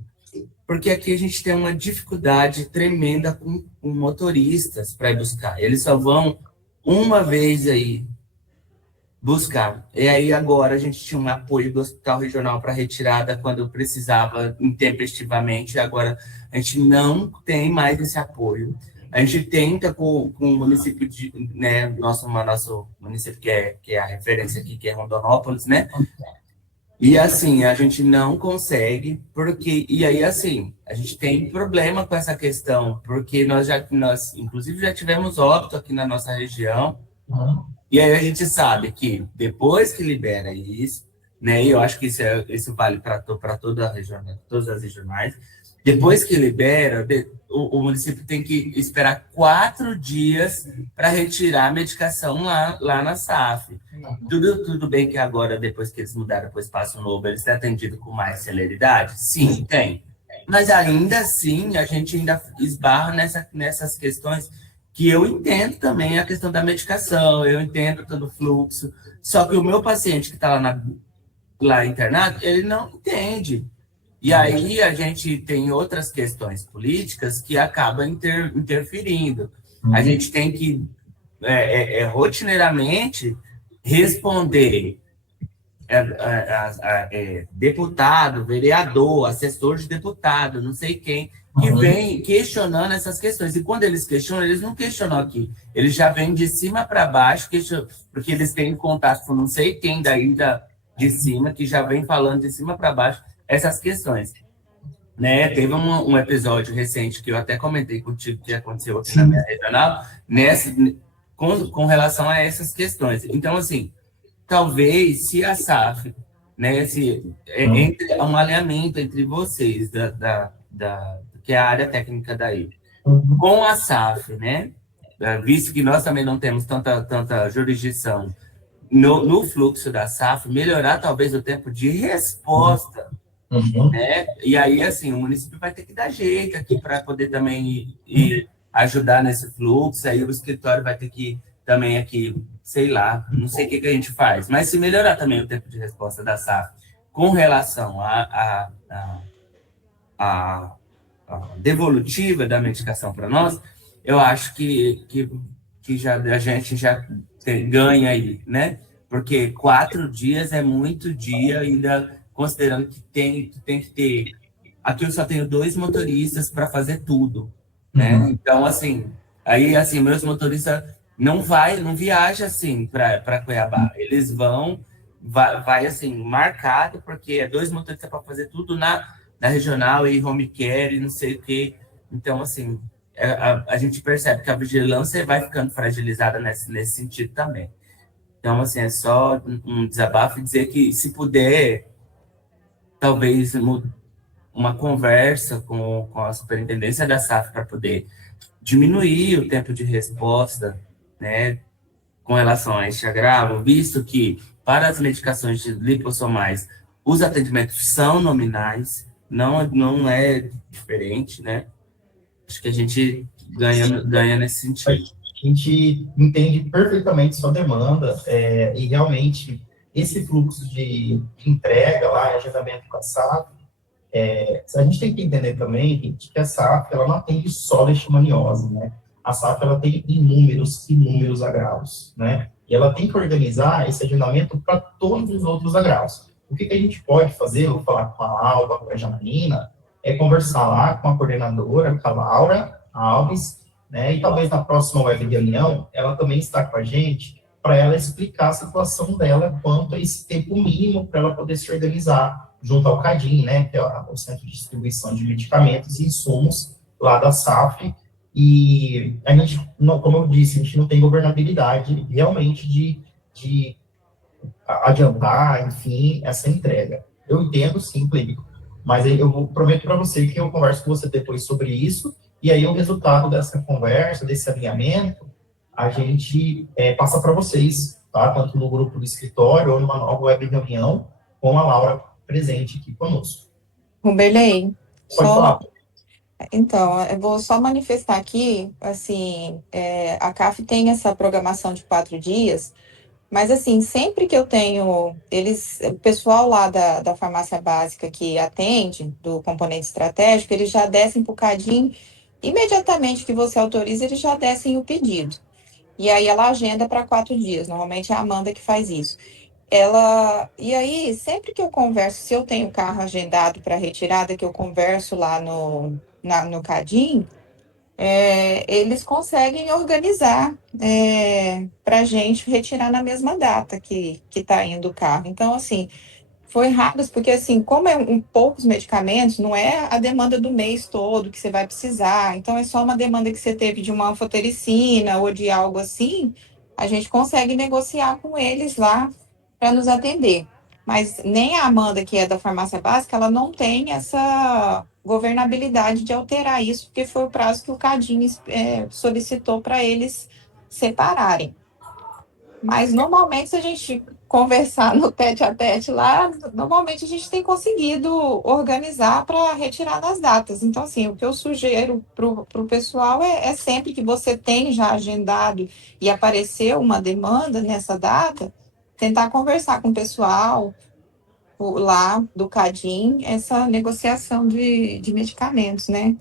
Porque aqui a gente tem uma dificuldade tremenda com motoristas para ir buscar. Eles só vão uma vez aí buscar. E aí agora a gente tinha um apoio do Hospital Regional para retirada quando precisava intempestivamente. Agora a gente não tem mais esse apoio. A gente tenta com o município né, nosso município que é a referência aqui, que é Rondonópolis, né? E assim, a gente não consegue, e aí assim, a gente tem problema com essa questão, porque nós inclusive já tivemos óbito aqui na nossa região, e aí a gente sabe que depois que libera isso, né, e eu acho que isso vale para toda a região, né, todas as regionais, depois que libera, o município tem que esperar 4 dias para retirar a medicação lá na SAF. Tudo bem que agora, depois que eles mudaram para o espaço novo, eles têm atendido com mais celeridade? Sim, tem. Mas ainda assim, a gente ainda esbarra nessas questões que eu entendo também a questão da medicação, eu entendo todo o fluxo, só que o meu paciente que está lá internado, ele não entende. E aí a gente tem outras questões políticas que acabam interferindo. A gente tem que rotineiramente responder deputado, vereador, assessor de deputado, não sei quem, que vem questionando essas questões. E quando eles questionam, eles não questionam aqui. Eles já vêm de cima para baixo, porque eles têm contato com não sei quem daí de cima, que já vem falando de cima para baixo essas questões. Né? Teve um episódio recente que eu até comentei contigo que aconteceu aqui na minha regional, com relação a essas questões. Então, assim, talvez se a SAF, né, entre um alinhamento entre vocês, que é a área técnica daí, com a SAF, né, visto que nós também não temos tanta jurisdição no fluxo da SAF, melhorar talvez o tempo de resposta, né? E aí, assim, o município vai ter que dar jeito aqui para poder também ir ajudar nesse fluxo, aí o escritório vai ter que também aqui, sei lá, não sei o que a gente faz, mas se melhorar também o tempo de resposta da SAF com relação à devolutiva da medicação para nós, eu acho que a gente já ganha aí, né? Porque 4 dias é muito dia, ainda considerando que tem que ter... Aqui eu só tenho 2 motoristas para fazer tudo, né? Então, assim, aí, assim, meus motoristas não viajam, assim, para Cuiabá. Eles vai, assim, marcado, porque é 2 motoristas para fazer tudo na regional e home care e não sei o quê. Então, assim, a gente percebe que a vigilância vai ficando fragilizada nesse sentido também. Então, assim, é só um desabafo e dizer que, se puder, talvez uma conversa com a superintendência da SAF para poder diminuir o tempo de resposta, né, com relação a este agravo, visto que, para as medicações de lipossomais, os atendimentos são nominais, não é diferente, né? Acho que a gente ganha nesse sentido. A gente entende perfeitamente sua demanda, e realmente esse fluxo de entrega lá, agendamento com a SAF, a gente tem que entender também, gente, que a SAF ela não atende só leishmaniose, né? A SAF ela tem inúmeros agravos, né? E ela tem que organizar esse agendamento para todos os outros agravos. O que a gente pode fazer, eu vou falar com a Alba, com a Janaína, é conversar lá com a coordenadora, com a Laura Alves, né? E talvez na próxima web reunião, ela também está com a gente, para ela explicar a situação dela quanto a esse tempo mínimo para ela poder se organizar junto ao CADIM, né, que é o Centro de Distribuição de Medicamentos e Insumos lá da SAF, e a gente, como eu disse, a gente não tem governabilidade realmente de adiantar, enfim, essa entrega. Eu entendo, sim, Clínico, mas eu prometo para você que eu converso com você depois sobre isso, e aí o resultado dessa conversa, desse alinhamento, a gente passa para vocês, tá? Tanto no grupo do escritório ou numa nova web reunião com a Laura presente aqui conosco. Ruberley, Pode falar. Então, eu vou só manifestar aqui, assim, a CAF tem essa programação de 4 dias, mas assim, sempre que eu tenho, o pessoal lá da farmácia básica que atende, do componente estratégico, eles já descem para o CADIM, imediatamente que você autoriza, eles já descem o pedido. E aí ela agenda para 4 dias, normalmente é a Amanda que faz isso. E aí, sempre que eu converso, se eu tenho carro agendado para retirada, que eu converso lá no CADIM, eles conseguem organizar para a gente retirar na mesma data que está indo o carro. Então, assim, foi rápido, porque assim, como é poucos medicamentos, não é a demanda do mês todo que você vai precisar, então é só uma demanda que você teve de uma anfotericina ou de algo assim, a gente consegue negociar com eles lá para nos atender. Mas nem a Amanda, que é da farmácia básica, ela não tem essa governabilidade de alterar isso, porque foi o prazo que o CADIM solicitou para eles separarem. Mas normalmente, se a gente conversar no tete a tete lá, normalmente a gente tem conseguido organizar para retirar nas datas. Então, assim, o que eu sugiro para o pessoal é sempre que você tem já agendado e apareceu uma demanda nessa data, tentar conversar com o pessoal lá do CADIM, essa negociação de medicamentos, né?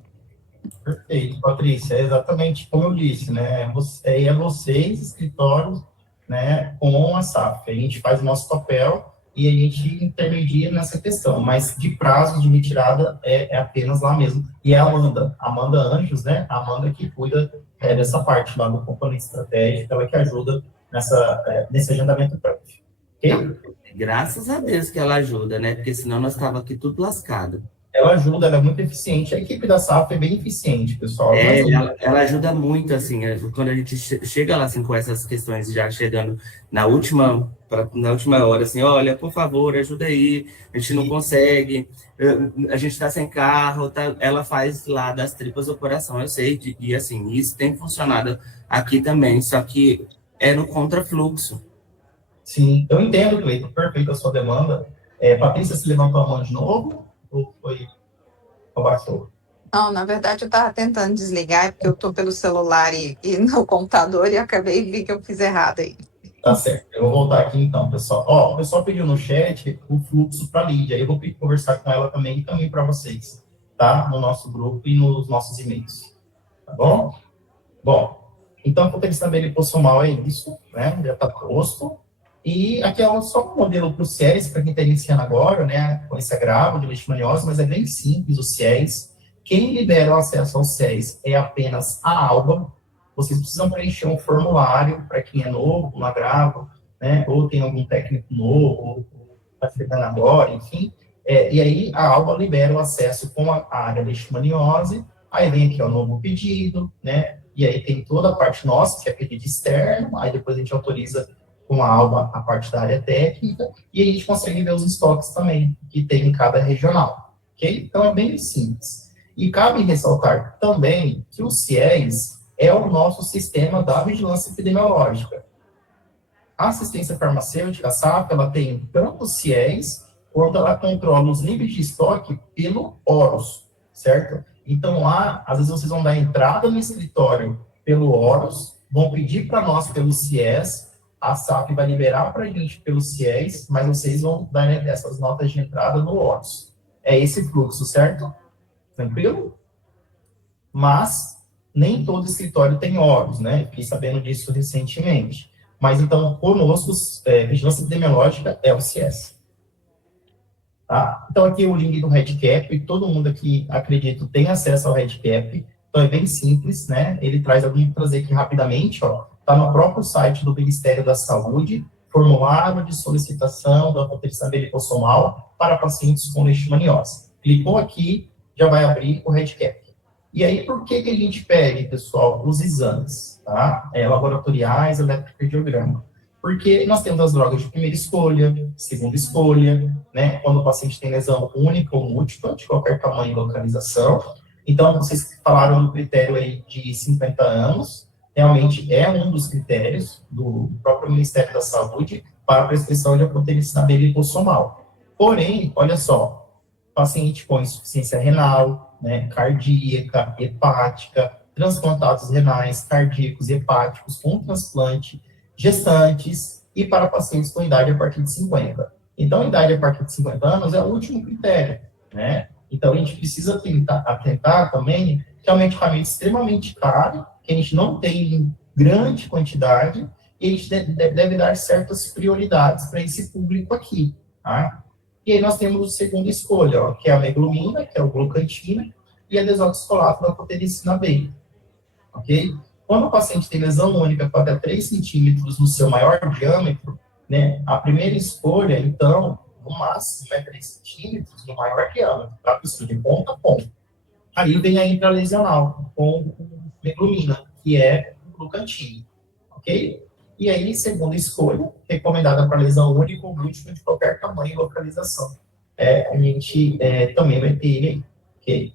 Perfeito, Patrícia, é exatamente como eu disse, né? É vocês, escritórios, né, com a SAF. A gente faz o nosso papel e a gente intermedia nessa questão, mas de prazo de retirada é apenas lá mesmo. E é a Amanda Anjos, né? A Amanda que cuida dessa parte lá do componente estratégico, ela que ajuda nesse agendamento prévio. Ok? Graças a Deus que ela ajuda, né? Porque senão nós estávamos aqui tudo lascado. Ela ajuda, ela é muito eficiente. A equipe da SAF é bem eficiente, pessoal. Ela ajuda muito, assim, quando a gente chega lá, assim, com essas questões, já chegando na última hora, assim, olha, por favor, ajuda aí, a gente não consegue, a gente está sem carro, tá? Ela faz lá das tripas o coração, eu sei, e assim, isso tem funcionado aqui também, só que é no contrafluxo. Sim, eu entendo, Cleiton, perfeito a sua demanda. Patrícia, se levantou a mão de novo? Ou abaixou? Não, na verdade eu estava tentando desligar, porque eu estou pelo celular e no computador e acabei vi que eu fiz errado aí. Tá certo, eu vou voltar aqui então, pessoal. O pessoal pediu no chat o fluxo para a Lídia, eu vou conversar com ela também e também para vocês, tá? No nosso grupo e nos nossos e-mails, tá bom? Bom, então, a potencial lipossomal é isso, né? Já está posto. E aqui é só um modelo para o CIES, para quem está iniciando agora, né, com esse agravo de leishmaniose, mas é bem simples o CIES. Quem libera o acesso ao CIES é apenas a ALBA. Vocês precisam preencher um formulário para quem é novo no agravo, né, ou tem algum técnico novo, ou está chegando agora, enfim. E aí a ALBA libera o acesso com a área leishmaniose, aí vem aqui o novo pedido, né, e aí tem toda a parte nossa, que é pedido externo, aí depois a gente autoriza com a ALBA a parte da área técnica, e a gente consegue ver os estoques também, que tem em cada regional, ok? Então, é bem simples. E cabe ressaltar também que o CIES é o nosso sistema da vigilância epidemiológica. A assistência farmacêutica, a SAF, ela tem tanto o CIES, quanto ela controla os níveis de estoque pelo OROS, certo? Então, lá, às vezes vocês vão dar entrada no escritório pelo OROS, vão pedir para nós pelo CIES, a SAF vai liberar para a gente pelo CIES, mas vocês vão dar essas notas de entrada no OROS. É esse fluxo, certo? Tranquilo? Mas nem todo escritório tem OROS, né? Fiquei sabendo disso recentemente. Mas então, conosco, vigilância epidemiológica é o CIES. Tá? Então, aqui o link do REDCap, todo mundo aqui, acredito, tem acesso ao REDCap. Então, é bem simples, né? Ele traz, eu vou trazer aqui rapidamente, ó. Está no próprio site do Ministério da Saúde, formulário de solicitação da potencial lipossomal para pacientes com leishmaniose. Clicou aqui, já vai abrir o REDCap. E aí, por que a gente pede, pessoal, os exames, tá? Laboratoriais, eletrocardiograma. Porque nós temos as drogas de primeira escolha, segunda escolha, né? Quando o paciente tem lesão única ou múltipla, de qualquer tamanho e localização. Então, vocês falaram do critério aí de 50 anos, realmente é um dos critérios do próprio Ministério da Saúde para a prescrição de apotelicina lipossomal. Porém, olha só, paciente com insuficiência renal, né, cardíaca, hepática, transplantados renais, cardíacos e hepáticos com transplante, gestantes e para pacientes com idade a partir de 50. Então, a idade a partir de 50 anos é o último critério, né? Então, a gente precisa atentar também que é um medicamento extremamente caro, que a gente não tem em grande quantidade, e a gente deve dar certas prioridades para esse público aqui, tá? E aí nós temos a segunda escolha, ó, que é a meglumina, que é o glucantina, e a desoxicolato da fotericina B, ok? Quando o paciente tem lesão única com até 3 centímetros no seu maior diâmetro, né, a primeira escolha, então, no máximo, é 3 centímetros no maior diâmetro, tá, pessoal, de ponta a ponta. Aí vem a intralesional, com meglumina, que é glucantina, ok? E aí, segunda escolha, recomendada para lesão única ou múltipla de qualquer tamanho e localização. A gente também vai ter ele aí, ok?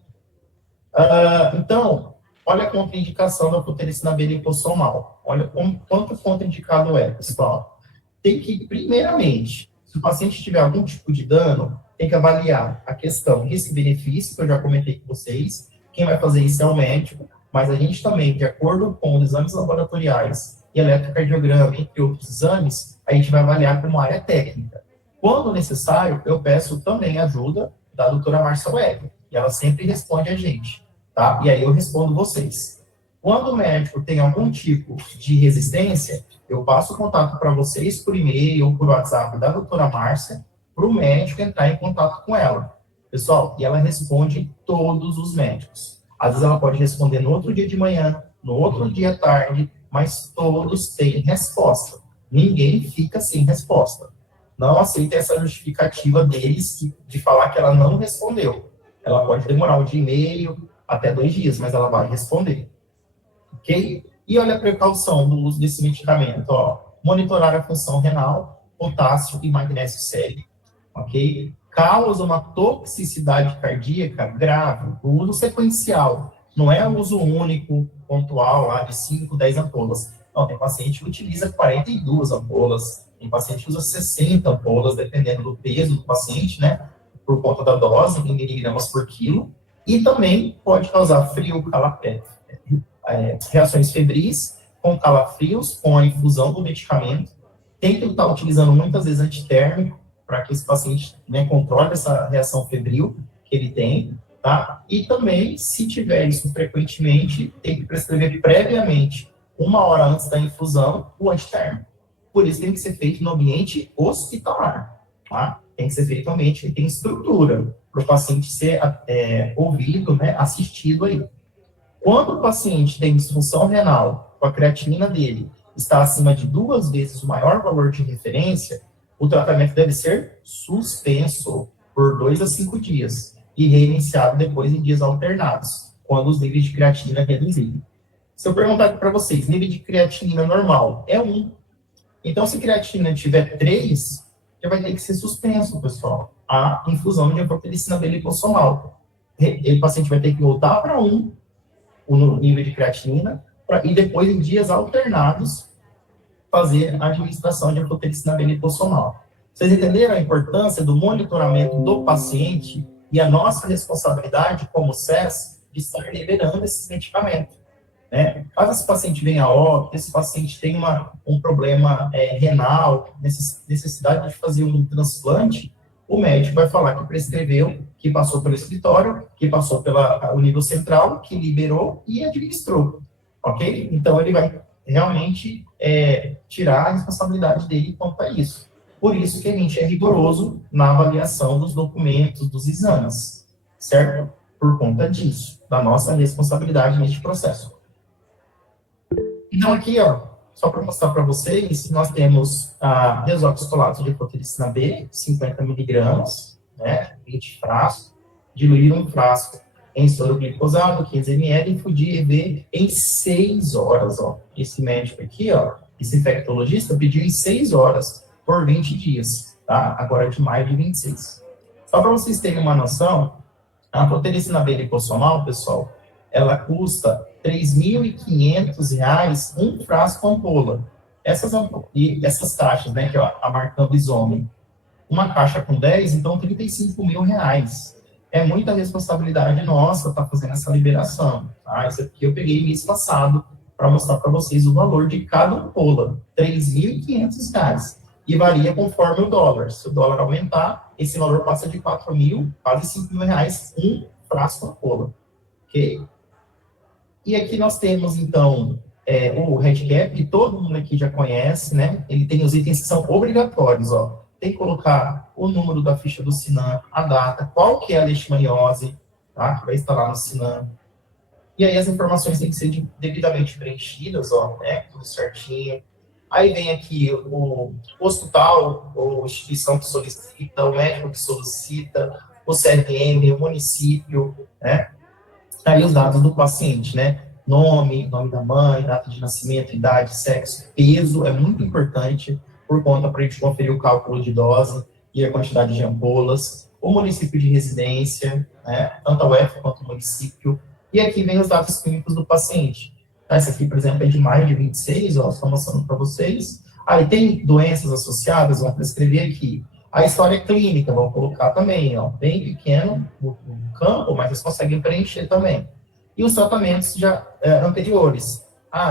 Então, olha a contraindicação da fotericina B lipossomal. Olha quanto contraindicado é, pessoal. Tem que, primeiramente, se o paciente tiver algum tipo de dano, tem que avaliar a questão risco-benefício, que eu já comentei com vocês. Quem vai fazer isso é o médico, mas a gente também, de acordo com os exames laboratoriais e eletrocardiograma, entre outros exames, a gente vai avaliar como área técnica. Quando necessário, eu peço também ajuda da doutora Márcia Web, e ela sempre responde a gente, tá? E aí eu respondo vocês. Quando o médico tem algum tipo de resistência, eu passo o contato para vocês por e-mail ou por WhatsApp da doutora Márcia, para o médico entrar em contato com ela. Pessoal, e ela responde todos os médicos. Às vezes ela pode responder no outro dia de manhã, no outro dia à tarde, mas todos têm resposta. Ninguém fica sem resposta. Não aceita essa justificativa deles de falar que ela não respondeu. Ela pode demorar um dia e meio, até 2 dias, mas ela vai responder. Ok? E olha a precaução do uso desse medicamento. Ó. Monitorar a função renal, potássio e magnésio sério. Ok? Causa uma toxicidade cardíaca grave. O uso sequencial. Não é o uso único, pontual, lá de 5, 10 ampolas. Não, tem paciente que utiliza 42 ampolas, tem paciente que usa 60 ampolas, dependendo do peso do paciente, né? Por conta da dose, em miligramas por quilo. E também pode causar frio, reações febris, com calafrios, com a infusão do medicamento. Tem que estar utilizando muitas vezes antitérmico, para que esse paciente, né, controle essa reação febril que ele tem, tá? E também, se tiver isso frequentemente, tem que prescrever previamente, 1 hora antes da infusão, o antitérmico. Por isso tem que ser feito no ambiente hospitalar, tá? Tem que ser feito no ambiente que tem estrutura, para o paciente ser ouvido, né, assistido aí. Quando o paciente tem disfunção renal, com a creatinina dele está acima de 2 vezes o maior valor de referência, o tratamento deve ser suspenso por 2 a 5 dias e reiniciado depois em dias alternados, quando os níveis de creatinina reduzirem. Se eu perguntar aqui para vocês, nível de creatinina normal é 1. Então, se a creatinina tiver 3, já vai ter que ser suspenso, pessoal, a infusão de fotericina B lipossomal. O paciente vai ter que voltar para 1, o nível de creatinina, e depois, em dias alternados, fazer a administração de fotericina B lipossomal. Vocês entenderam a importância do monitoramento do paciente e a nossa responsabilidade como SES de estar liberando esse medicamento, né? Caso esse paciente venha a óbito, esse paciente tem um problema renal, necessidade de fazer um transplante, o médico vai falar que prescreveu, que passou pelo escritório, que passou pelo nível central, que liberou e administrou, ok? Então, ele vai realmente tirar a responsabilidade dele quanto a isso. Por isso que a gente é rigoroso na avaliação dos documentos, dos exames, certo? Por conta disso, da nossa responsabilidade neste processo. Então, aqui, ó, só para mostrar para vocês, nós temos a desoxicolato de fotericina B, 50 miligramas, né, 20 frascos, diluir um frasco em soro glicosado, 15 ml, e infundir em 6 horas, ó. Esse médico aqui, ó, esse infectologista, pediu em 6 horas por 20 dias, tá? Agora de maio de 26. Só para vocês terem uma noção, a fotericina B lipossomal, pessoal, ela custa R$ 3.500 um frasco ampola. Essas taxas, né, que é a marca Ambisome, uma caixa com 10, então R$ 35 mil. é muita responsabilidade nossa estar fazendo essa liberação. Tá? Isso aqui eu peguei mês passado para mostrar para vocês o valor de cada ampola, R$ 3.500. E varia conforme o dólar. Se o dólar aumentar, esse valor passa de 4.000, quase 5.000 reais, um frasco ampola. Ok? E aqui nós temos, então, o RedCap, que todo mundo aqui já conhece, né? Ele tem os itens que são obrigatórios, ó. Tem que colocar o número da ficha do SINAM, a data, qual que é a leishmaniose, tá? Que vai estar lá no SINAM. E aí as informações têm que ser devidamente preenchidas, ó, né? Tudo certinho. Aí vem aqui o hospital, ou instituição que solicita, o médico que solicita, o CRM, o município, né? Aí os dados do paciente, né? Nome da mãe, data de nascimento, idade, sexo, peso, é muito importante, por conta para a gente conferir o cálculo de dose e a quantidade de ampolas, o município de residência, né? Tanto a UF quanto o município. E aqui vem os dados clínicos do paciente. Essa aqui, por exemplo, é de maio de 26, ó, estou mostrando para vocês. Aí tem doenças associadas, vamos prescrever aqui. A história clínica, vamos colocar também, ó, bem pequeno no campo, mas vocês conseguem preencher também. E os tratamentos já anteriores.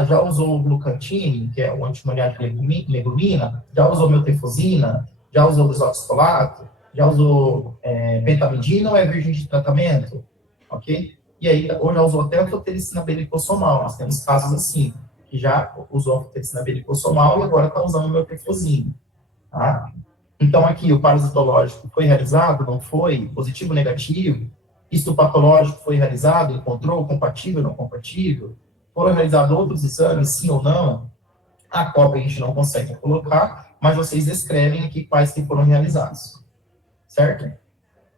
Já usou o glucantine, que é o antimoniático de legumina, já usou metilfosina, já usou desoxicolato, já usou pentamidina ou é virgem de tratamento, ok? E aí, ou já usou até a anfotericina B-lipossomal. Nós temos casos assim, que já usou a anfotericina B-lipossomal e agora está usando o metilfosina, tá? Então, aqui, o parasitológico foi realizado, não foi? Positivo, negativo? Histopatológico foi realizado, encontrou compatível, não compatível? Foram realizados outros exames, sim ou não? A cópia a gente não consegue colocar, mas vocês descrevem aqui quais que foram realizados. Certo?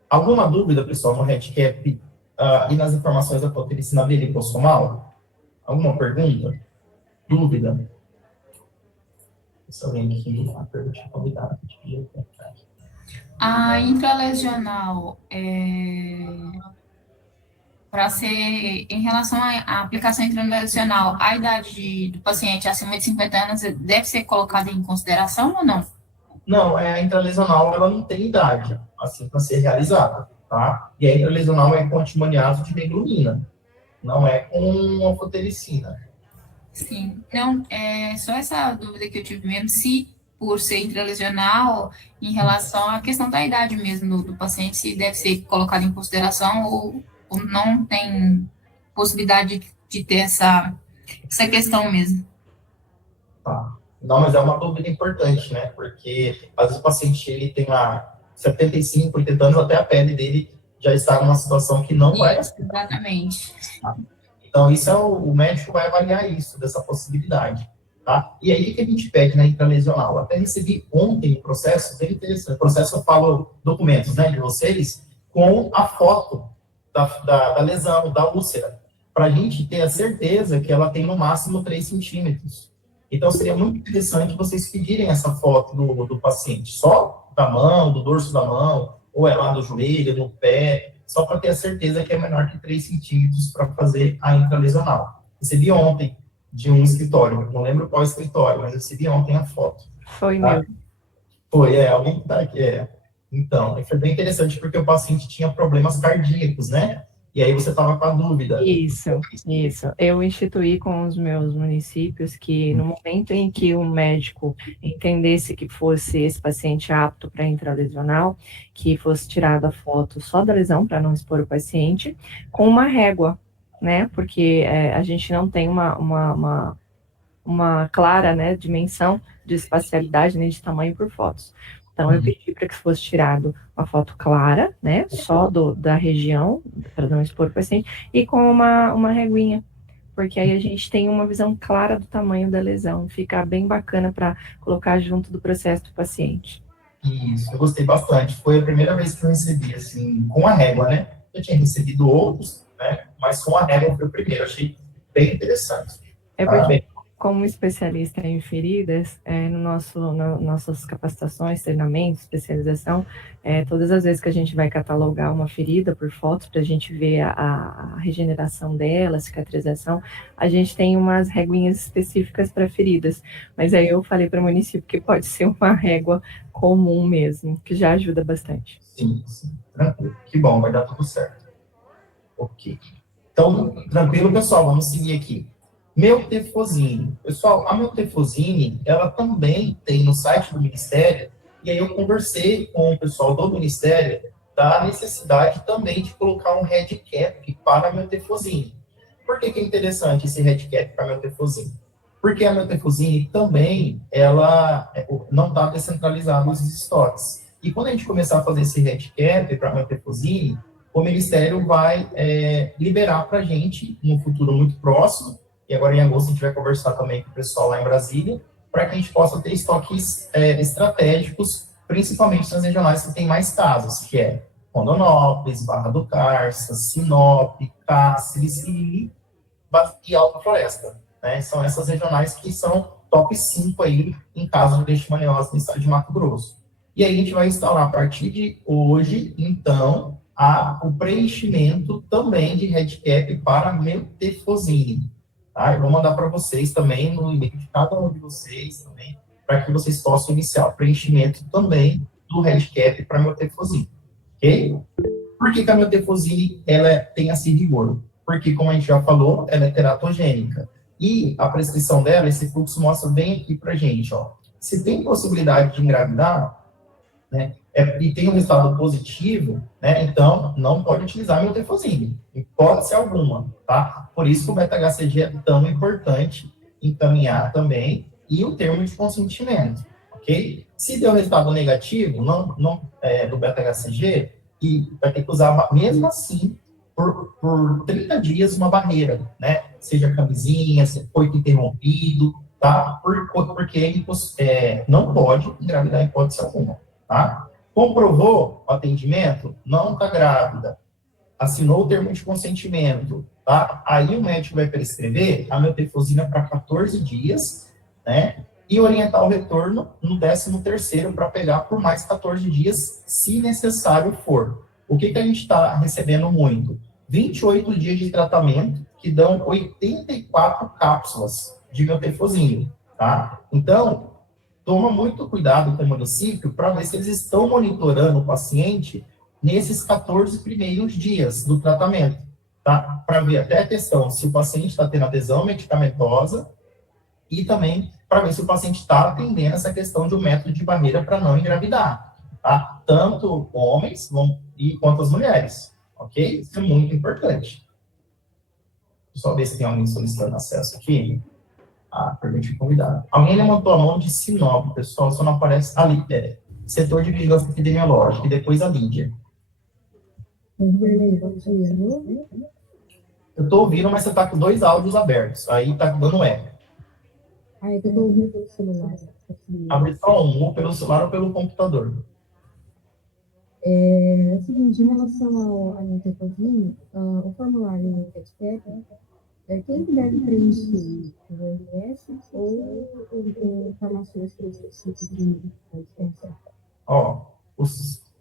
Alguma dúvida, pessoal, no RedCap e nas informações da anfotericina B-lipossomal? Alguma pergunta? Dúvida? Deixa eu ver aqui a pergunta convidada. A intralesional, para ser, em relação à aplicação intralesional, a idade do paciente acima de 50 anos deve ser colocada em consideração ou não? Não, a intralesional, ela não tem idade, assim, para ser realizada, tá? E a intralesional é com antimoniato de legumina, não é com anfotericina. Sim, não, só essa dúvida que eu tive mesmo, se por ser intralesional, em relação à questão da idade mesmo do paciente, se deve ser colocado em consideração ou não tem possibilidade de ter essa questão mesmo. Tá. Não, mas é uma dúvida importante, né? Porque às vezes o paciente ele tem lá 75, 80 anos, até a pele dele já está numa situação que não vai. Exatamente. Então, isso o médico vai avaliar isso, dessa possibilidade. Tá? E aí, o que a gente pede na intralesional? Eu até recebi ontem o processo, bem interessante. O processo, eu falo documentos, né, de vocês, com a foto da lesão, da úlcera, para a gente ter a certeza que ela tem no máximo 3 centímetros. Então, seria muito interessante vocês pedirem essa foto do paciente, só da mão, do dorso da mão, ou é lá do joelho, no pé, só para ter a certeza que é menor que 3 centímetros para fazer a intralesional. Recebi ontem de um escritório, não lembro qual escritório, mas eu recebi ontem a foto. Foi tá? meu. Foi, alguém que tá aqui, Então, foi bem interessante porque o paciente tinha problemas cardíacos, né? E aí você estava com a dúvida. Isso. Eu instituí com os meus municípios que no momento em que o médico entendesse que fosse esse paciente apto para intralesional, que fosse tirada a foto só da lesão, para não expor o paciente, com uma régua, né? Porque a gente não tem uma clara, né, dimensão de espacialidade nem de tamanho por fotos. Então, eu pedi para que fosse tirado uma foto clara, né, só da região, para não expor o paciente, e com uma reguinha, porque aí a gente tem uma visão clara do tamanho da lesão, fica bem bacana para colocar junto do processo do paciente. Isso, eu gostei bastante. Foi a primeira vez que eu recebi, assim, com a régua, né? Eu tinha recebido outros, né, mas com a régua foi o primeiro, achei bem interessante. Porque, como especialista em feridas, nossas capacitações, treinamentos, especialização, todas as vezes que a gente vai catalogar uma ferida por fotos, para a gente ver a regeneração dela, a cicatrização, a gente tem umas reguinhas específicas para feridas. Mas aí eu falei para o município que pode ser uma régua comum mesmo, que já ajuda bastante. Sim, Tranquilo. Que bom, vai dar tudo certo. Ok. Então, tranquilo, pessoal, vamos seguir aqui. Meutefosine. Pessoal, a meutefosine, ela também tem no site do Ministério, e aí eu conversei com o pessoal do Ministério da necessidade também de colocar um headcap para a meutefosine. Por que é interessante esse headcap para a meutefosine? Porque a meutefosine também, ela não está descentralizada nos estoques. E quando a gente começar a fazer esse headcap para a meutefosine, o Ministério vai liberar para a gente, no futuro muito próximo, e agora em agosto a gente vai conversar também com o pessoal lá em Brasília, para que a gente possa ter estoques estratégicos, principalmente nas regionais que tem mais casos, que é Rondonópolis, Barra do Carça, Sinop, Cáceres e Alta Floresta. Né? São essas regionais que são top 5 aí em casos de leishmaniose no estado de Mato Grosso. E aí a gente vai instaurar a partir de hoje, então, o preenchimento também de headcap para meutefosine. Tá? Eu vou mandar para vocês também, no e-mail de cada um de vocês também, para que vocês possam iniciar o preenchimento também do headcap para meutefosine. Ok? Por que a meutefosine ela tem esse rigor? Porque, como a gente já falou, ela é teratogênica. E a prescrição dela, esse fluxo mostra bem aqui para a gente, ó. Se tem possibilidade de engravidar, né, e tem um resultado positivo, né, então não pode utilizar meutefosine, hipótese alguma, tá? Por isso que o beta-HCG é tão importante encaminhar também, e o termo de consentimento, ok? Se deu resultado negativo, do beta-HCG, e vai ter que usar, mesmo assim, por 30 dias uma barreira, né? Seja camisinha, se foi interrompido, tá? Porque não pode engravidar em hipótese alguma, tá? Comprovou o atendimento, não está grávida, assinou o termo de consentimento, tá? Aí o médico vai prescrever a meutefosina para 14 dias, né? E orientar o retorno no 13º para pegar por mais 14 dias, se necessário for. O que a gente está recebendo muito? 28 dias de tratamento, que dão 84 cápsulas de meutefosine, tá? Então, toma muito cuidado com o município para ver se eles estão monitorando o paciente nesses 14 primeiros dias do tratamento, tá? Para ver até a questão se o paciente está tendo adesão medicamentosa e também para ver se o paciente está atendendo essa questão de um método de barreira para não engravidar, tá? Tanto homens quanto as mulheres, ok? Isso é muito importante. Deixa eu só ver se tem alguém solicitando acesso aqui. Permite convidar. Alguém levantou a mão de Sinop, pessoal, só não aparece ali, setor de vigilância epidemiológica, e depois a Lídia. Eu estou ouvindo, mas você está com 2 áudios abertos, aí está dando eco. Eu estou ouvindo pelo celular. Abre só um, ou pelo celular ou pelo computador. É o seguinte, em relação ao meutefosine, o formulário no headcap, quem que deve preencher? O RS ou o farmacêutico específico da dispensa?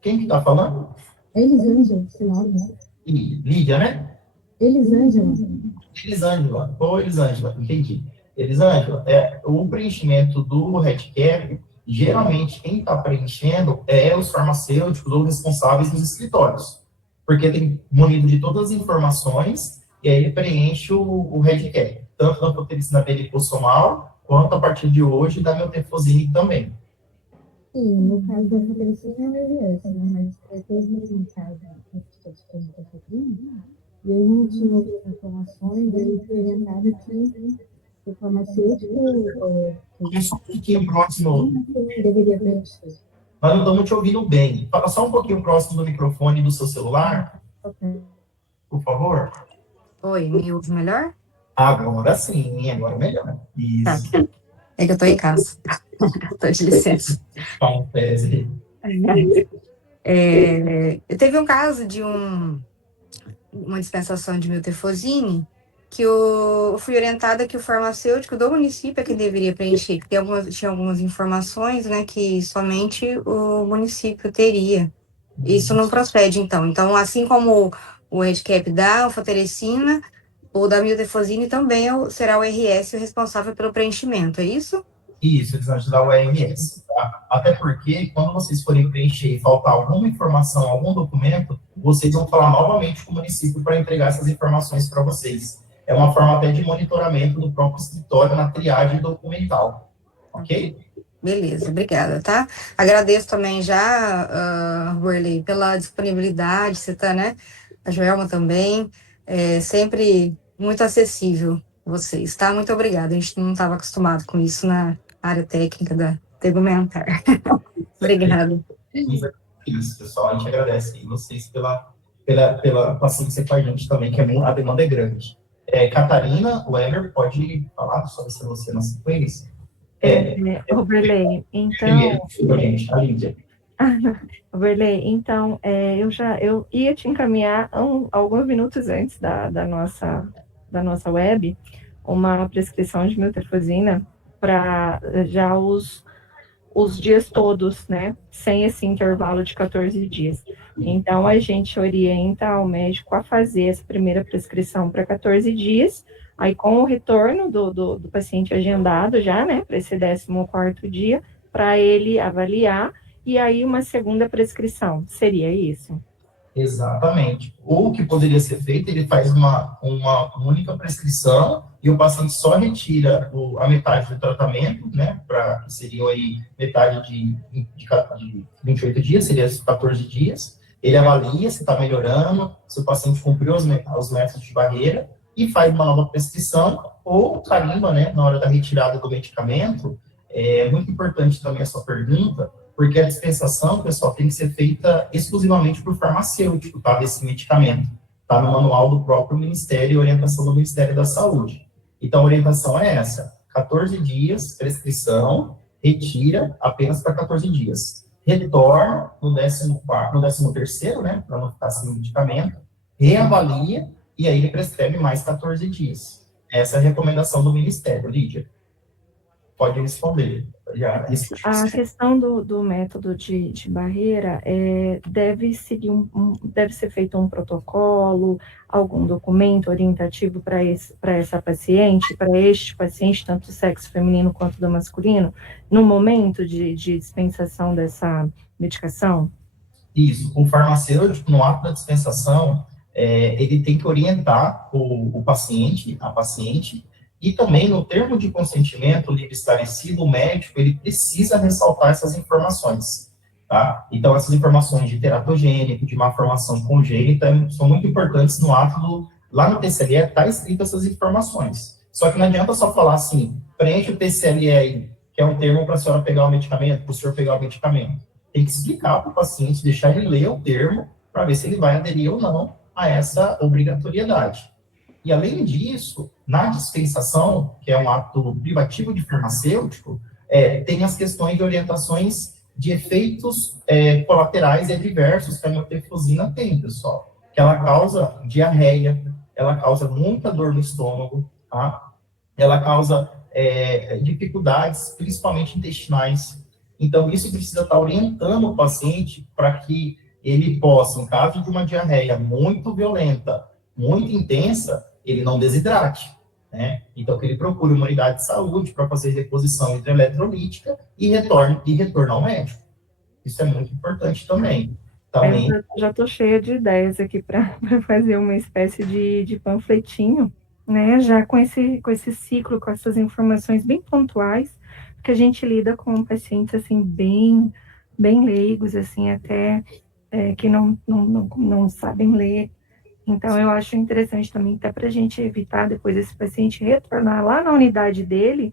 Quem que está falando? Elisângela, sinal, né? Lídia, né? Elisângela. Elisângela, entendi. Elisângela, o preenchimento do headcap, geralmente quem está preenchendo é os farmacêuticos ou responsáveis dos escritórios, porque tem munido de todas as informações e aí ele preenche o headcap, tanto da proteína B lipossomal, quanto a partir de hoje da meutefosine também. Sim, no caso da proteína é o RS, né? Mas teve um caso de meutefosine, e eu não tinha outras informações, ele foi orientado que o farmacêutico... Só um pouquinho próximo. Deveria preencher. Mas não estamos te ouvindo bem. Fala só um pouquinho próximo do microfone do seu celular, por favor. Oi, me ouve melhor? Agora sim, agora melhor. Isso. Tá. É que eu tô em casa. Tô de licença. Teve um caso de uma dispensação de meutefosine que eu fui orientada que o farmacêutico do município é que deveria preencher, que tinha algumas informações, né, que somente o município teria. Isso não procede, então. Então, assim como o headcap da anfotericina, o da meutefosine também será o RS o responsável pelo preenchimento, é isso? Isso, eles vão ajudar o EMS, tá? Até porque, quando vocês forem preencher e faltar alguma informação, algum documento, vocês vão falar novamente com o município para entregar essas informações para vocês. É uma forma até de monitoramento do próprio escritório na triagem documental, ok? Beleza, obrigada, tá? Agradeço também já, Worley, pela disponibilidade, você tá, né? A Joelma também, sempre muito acessível vocês, tá? Muito obrigada, a gente não estava acostumado com isso na área técnica da Tegumentar. Obrigada. Isso, pessoal, a gente agradece aí vocês pela paciência com a gente também, que a demanda é grande. Catarina, o Emer, pode falar sobre essa você na sequência? Roberley, então... Gente, a Lídia. Roberley, então, eu ia te encaminhar alguns minutos antes da nossa web, uma prescrição de miltefosina para já os dias todos, né, sem esse intervalo de 14 dias. Então, a gente orienta o médico a fazer essa primeira prescrição para 14 dias, aí com o retorno do paciente agendado já, né, para esse 14º dia, para ele avaliar, e aí uma segunda prescrição, seria isso? Exatamente. Ou o que poderia ser feito, ele faz uma única prescrição e o paciente só retira a metade do tratamento, né, que seriam aí metade de 28 dias, seria 14 dias. Ele avalia se está melhorando, se o paciente cumpriu os métodos de barreira e faz uma nova prescrição ou carimba, né, na hora da retirada do medicamento. É muito importante também a sua pergunta, porque a dispensação, pessoal, tem que ser feita exclusivamente por farmacêutico, tá, desse medicamento. Está no manual do próprio Ministério, orientação do Ministério da Saúde. Então, a orientação é essa, 14 dias, prescrição, retira apenas para 14 dias. Retorna no 13º, né, para não ficar sem medicamento, reavalia, e aí ele prescreve mais 14 dias. Essa é a recomendação do Ministério, Lídia. Pode responder. A questão do método de barreira deve ser feito um protocolo, algum documento orientativo para essa paciente, para este paciente, tanto do sexo feminino quanto do masculino, no momento de dispensação dessa medicação? Isso, o farmacêutico, no ato da dispensação, ele tem que orientar o paciente, a paciente, e também no termo de consentimento livre esclarecido, o médico, ele precisa ressaltar essas informações, tá? Então, essas informações de teratogênico, de malformação congênita, são muito importantes no ato lá no TCLE está escrito essas informações. Só que não adianta só falar assim, preenche o TCLE aí, que é um termo para a senhora pegar o medicamento, para o senhor pegar o medicamento. Tem que explicar para o paciente, deixar ele ler o termo, para ver se ele vai aderir ou não a essa obrigatoriedade. E, além disso, na dispensação, que é um ato privativo de farmacêutico, tem as questões de orientações de efeitos colaterais e adversos que a miltefosina tem, pessoal. Que ela causa diarreia, ela causa muita dor no estômago, tá? Ela causa dificuldades, principalmente intestinais. Então, isso precisa estar orientando o paciente para que ele possa, em caso de uma diarreia muito violenta, muito intensa, ele não desidrate, né? Então, que ele procure uma unidade de saúde para fazer reposição hidroeletrolítica e retorno ao médico. Isso é muito importante também. Eu já estou cheia de ideias aqui para fazer uma espécie de panfletinho, né? Já com esse ciclo, com essas informações bem pontuais, porque a gente lida com pacientes, assim, bem leigos, assim, até que não sabem ler. Então, eu acho interessante também, até para a gente evitar depois esse paciente retornar lá na unidade dele,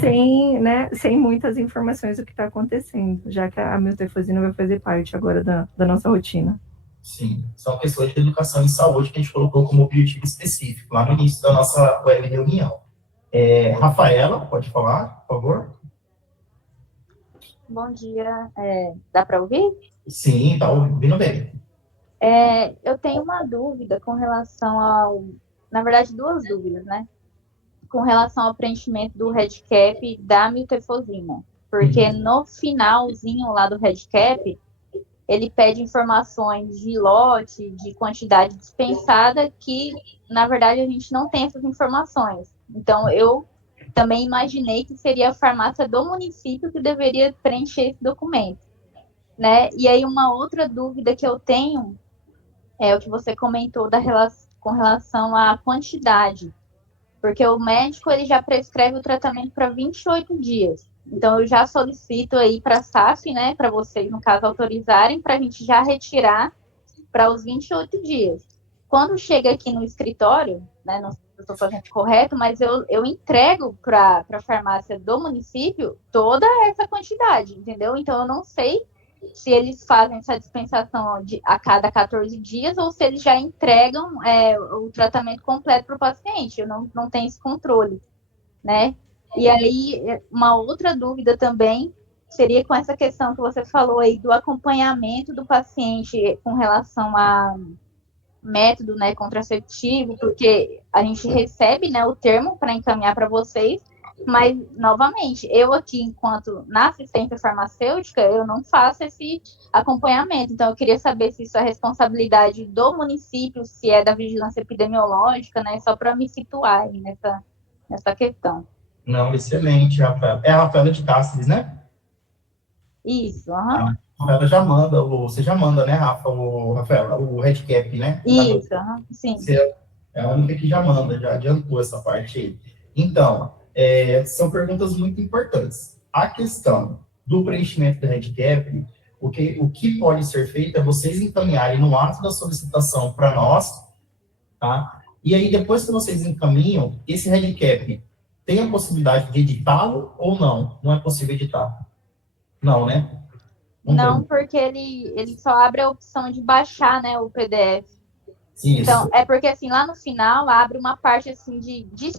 sem muitas informações do que está acontecendo, já que a miltefosina vai fazer parte agora da nossa rotina. Sim, são questões de educação e saúde que a gente colocou como objetivo específico lá no início da nossa web reunião. Rafaela, pode falar, por favor? Bom dia, dá para ouvir? Sim, está ouvindo bem. Eu tenho uma dúvida com relação na verdade, duas dúvidas, né? Com relação ao preenchimento do REDCap da miltefosina. Porque no finalzinho lá do REDCap, ele pede informações de lote, de quantidade dispensada, que, na verdade, a gente não tem essas informações. Então, eu também imaginei que seria a farmácia do município que deveria preencher esse documento, né? E aí uma outra dúvida que eu tenho é o que você comentou com relação à quantidade, porque o médico ele já prescreve o tratamento para 28 dias. Então eu já solicito aí para a SAF, né, para vocês no caso autorizarem, para a gente já retirar para os 28 dias. Quando chega aqui no escritório, né, não sei se eu estou fazendo correto, mas eu entrego para a farmácia do município toda essa quantidade, entendeu? Então eu não sei se eles fazem essa dispensação a cada 14 dias ou se eles já entregam o tratamento completo para o paciente. Eu não tenho esse controle, né? E aí, uma outra dúvida também seria com essa questão que você falou aí do acompanhamento do paciente com relação a método, né, contraceptivo, porque a gente recebe, né, o termo para encaminhar para vocês, mas, novamente, eu aqui, enquanto na assistência farmacêutica, eu não faço esse acompanhamento. Então, eu queria saber se isso é responsabilidade do município, se é da vigilância epidemiológica, né, só para me situar aí nessa questão. Não, excelente, Rafael. É a Rafaela de Cáceres, né? Isso, aham. A Rafaela já manda, você já manda, né, Rafaela, o Redcap, né? Isso, aham, sim. Você é a única que já manda, já adiantou essa parte aí. Então, são perguntas muito importantes. A questão do preenchimento do Redcap, o que pode ser feito é vocês encaminharem no ato da solicitação para nós, tá? E aí, depois que vocês encaminham, esse Redcap tem a possibilidade de editá-lo ou não? Não é possível editar? Não, né? Não, porque ele só abre a opção de baixar, né, o PDF. Isso. Então, é porque, assim, lá no final, abre uma parte, assim,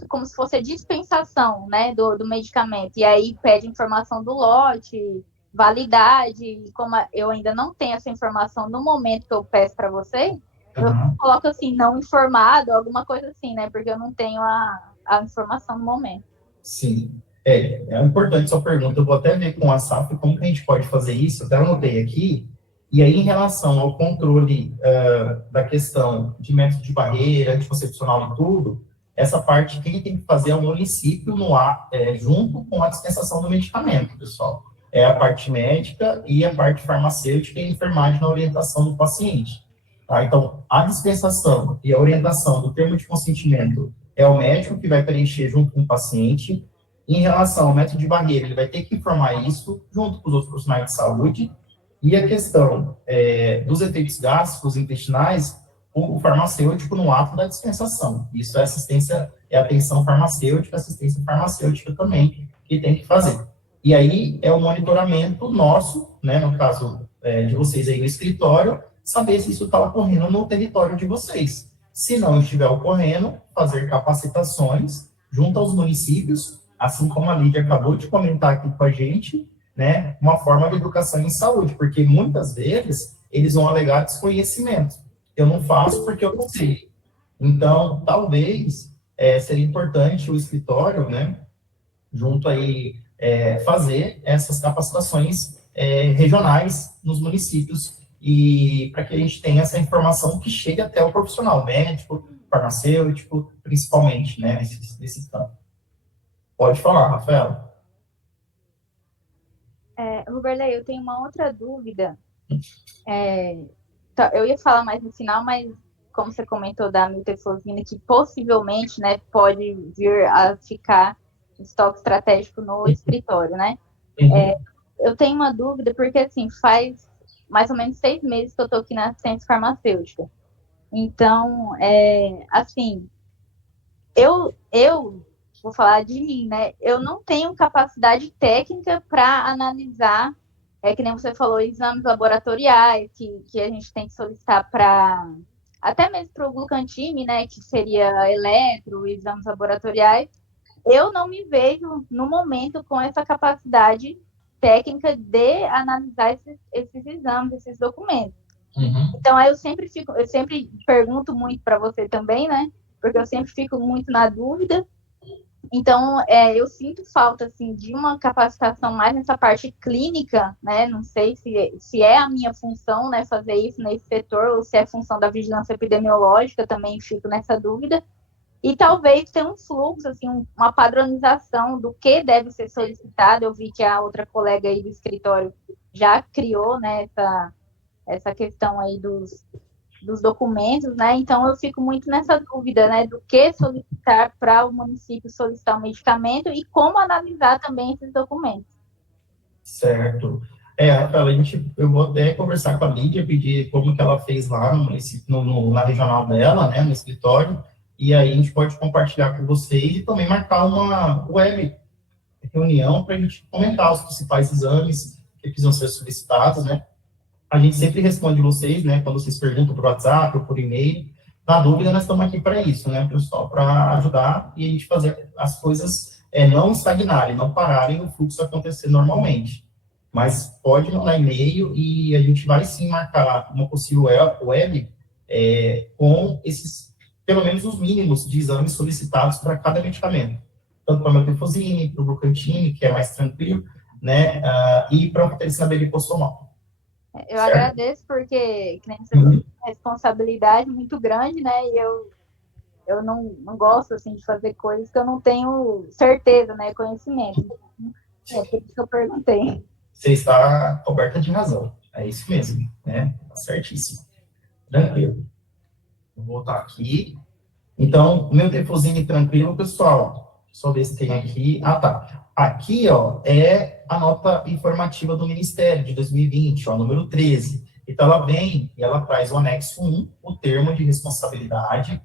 como se fosse a dispensação, né, do medicamento. E aí pede informação do lote, validade. E como eu ainda não tenho essa informação no momento que eu peço para vocês, eu coloco, assim, não informado, alguma coisa assim, né, porque eu não tenho a informação no momento. Sim. É importante sua pergunta. Eu vou até ver com a SAF como que a gente pode fazer isso. Até anotei aqui. E aí, em relação ao controle da questão de método de barreira, anticoncepcional e tudo, essa parte quem tem que fazer é o município junto com a dispensação do medicamento, pessoal. É a parte médica e a parte farmacêutica e a enfermagem na orientação do paciente. Tá? Então, a dispensação e a orientação do termo de consentimento é o médico que vai preencher junto com o paciente. Em relação ao método de barreira, ele vai ter que informar isso junto com os outros profissionais de saúde. E a questão dos efeitos gástricos intestinais, o farmacêutico no ato da dispensação. Isso é atenção farmacêutica, assistência farmacêutica também, que tem que fazer. E aí é o monitoramento nosso, né, no caso de vocês aí no escritório, saber se isso está ocorrendo no território de vocês. Se não estiver ocorrendo, fazer capacitações junto aos municípios, assim como a Lídia acabou de comentar aqui com a gente, né, uma forma de educação em saúde, porque muitas vezes eles vão alegar desconhecimento. Eu não faço porque eu não sei. Então, talvez seria importante o escritório, né, junto aí, fazer essas capacitações regionais nos municípios e para que a gente tenha essa informação que chegue até o profissional médico, farmacêutico, principalmente, né, nesse campo. Pode falar, Rafaela. Ruberley, eu tenho uma outra dúvida. Eu ia falar mais no final, mas como você comentou da miltefosina, que possivelmente, né, pode vir a ficar em estoque estratégico no escritório, né? Eu tenho uma dúvida, porque, assim, faz mais ou menos 6 meses que eu estou aqui na assistência farmacêutica. Então, assim, eu vou falar de mim, né? Eu não tenho capacidade técnica para analisar, que nem você falou, exames laboratoriais, que a gente tem que solicitar para, até mesmo para o glucantime, né? Que seria eletro, exames laboratoriais. Eu não me vejo, no momento, com essa capacidade técnica de analisar esses exames, esses documentos. Então, aí eu sempre pergunto muito para você também, né? Porque eu sempre fico muito na dúvida. Então, eu sinto falta, assim, de uma capacitação mais nessa parte clínica, né? Não sei se é a minha função, né, fazer isso nesse setor, ou se é função da vigilância epidemiológica, também fico nessa dúvida. E talvez ter um fluxo, assim, uma padronização do que deve ser solicitado. Eu vi que a outra colega aí do escritório já criou, né, essa questão aí dos documentos, né? Então eu fico muito nessa dúvida, né, do que solicitar para o município solicitar um medicamento e como analisar também esses documentos. Certo. Rafaela, eu vou até conversar com a Lídia, pedir como que ela fez lá no município, na regional dela, né, no escritório, e aí a gente pode compartilhar com vocês e também marcar uma web reunião para a gente comentar os principais exames que precisam ser solicitados, né? A gente sempre responde vocês, né, quando vocês perguntam por WhatsApp ou por e-mail. Na dúvida, nós estamos aqui para isso, né, pessoal, para ajudar e a gente fazer as coisas não estagnarem, não pararem, o fluxo acontecer normalmente. Mas pode mandar e-mail e a gente vai sim marcar uma possível web com esses, pelo menos os mínimos de exames solicitados para cada medicamento. Tanto para a Metrofosine, para o Brucantine, que é mais tranquilo, né, e para a Amphotericina B liposomal. Eu agradeço porque, que nem você falou, uma responsabilidade muito grande, né, e eu não gosto, assim, de fazer coisas que eu não tenho certeza, né, conhecimento. Por isso que eu perguntei. Você está coberta de razão. É isso mesmo, né? Tá certíssimo. Tranquilo. Vou voltar aqui. Então, o meu Metrofosine tranquilo, pessoal. Só ver se tem aqui. Ah, tá. Aqui, ó, é a nota informativa do Ministério de 2020, ó, número 13. Então, ela vem e ela traz o anexo 1, o termo de responsabilidade,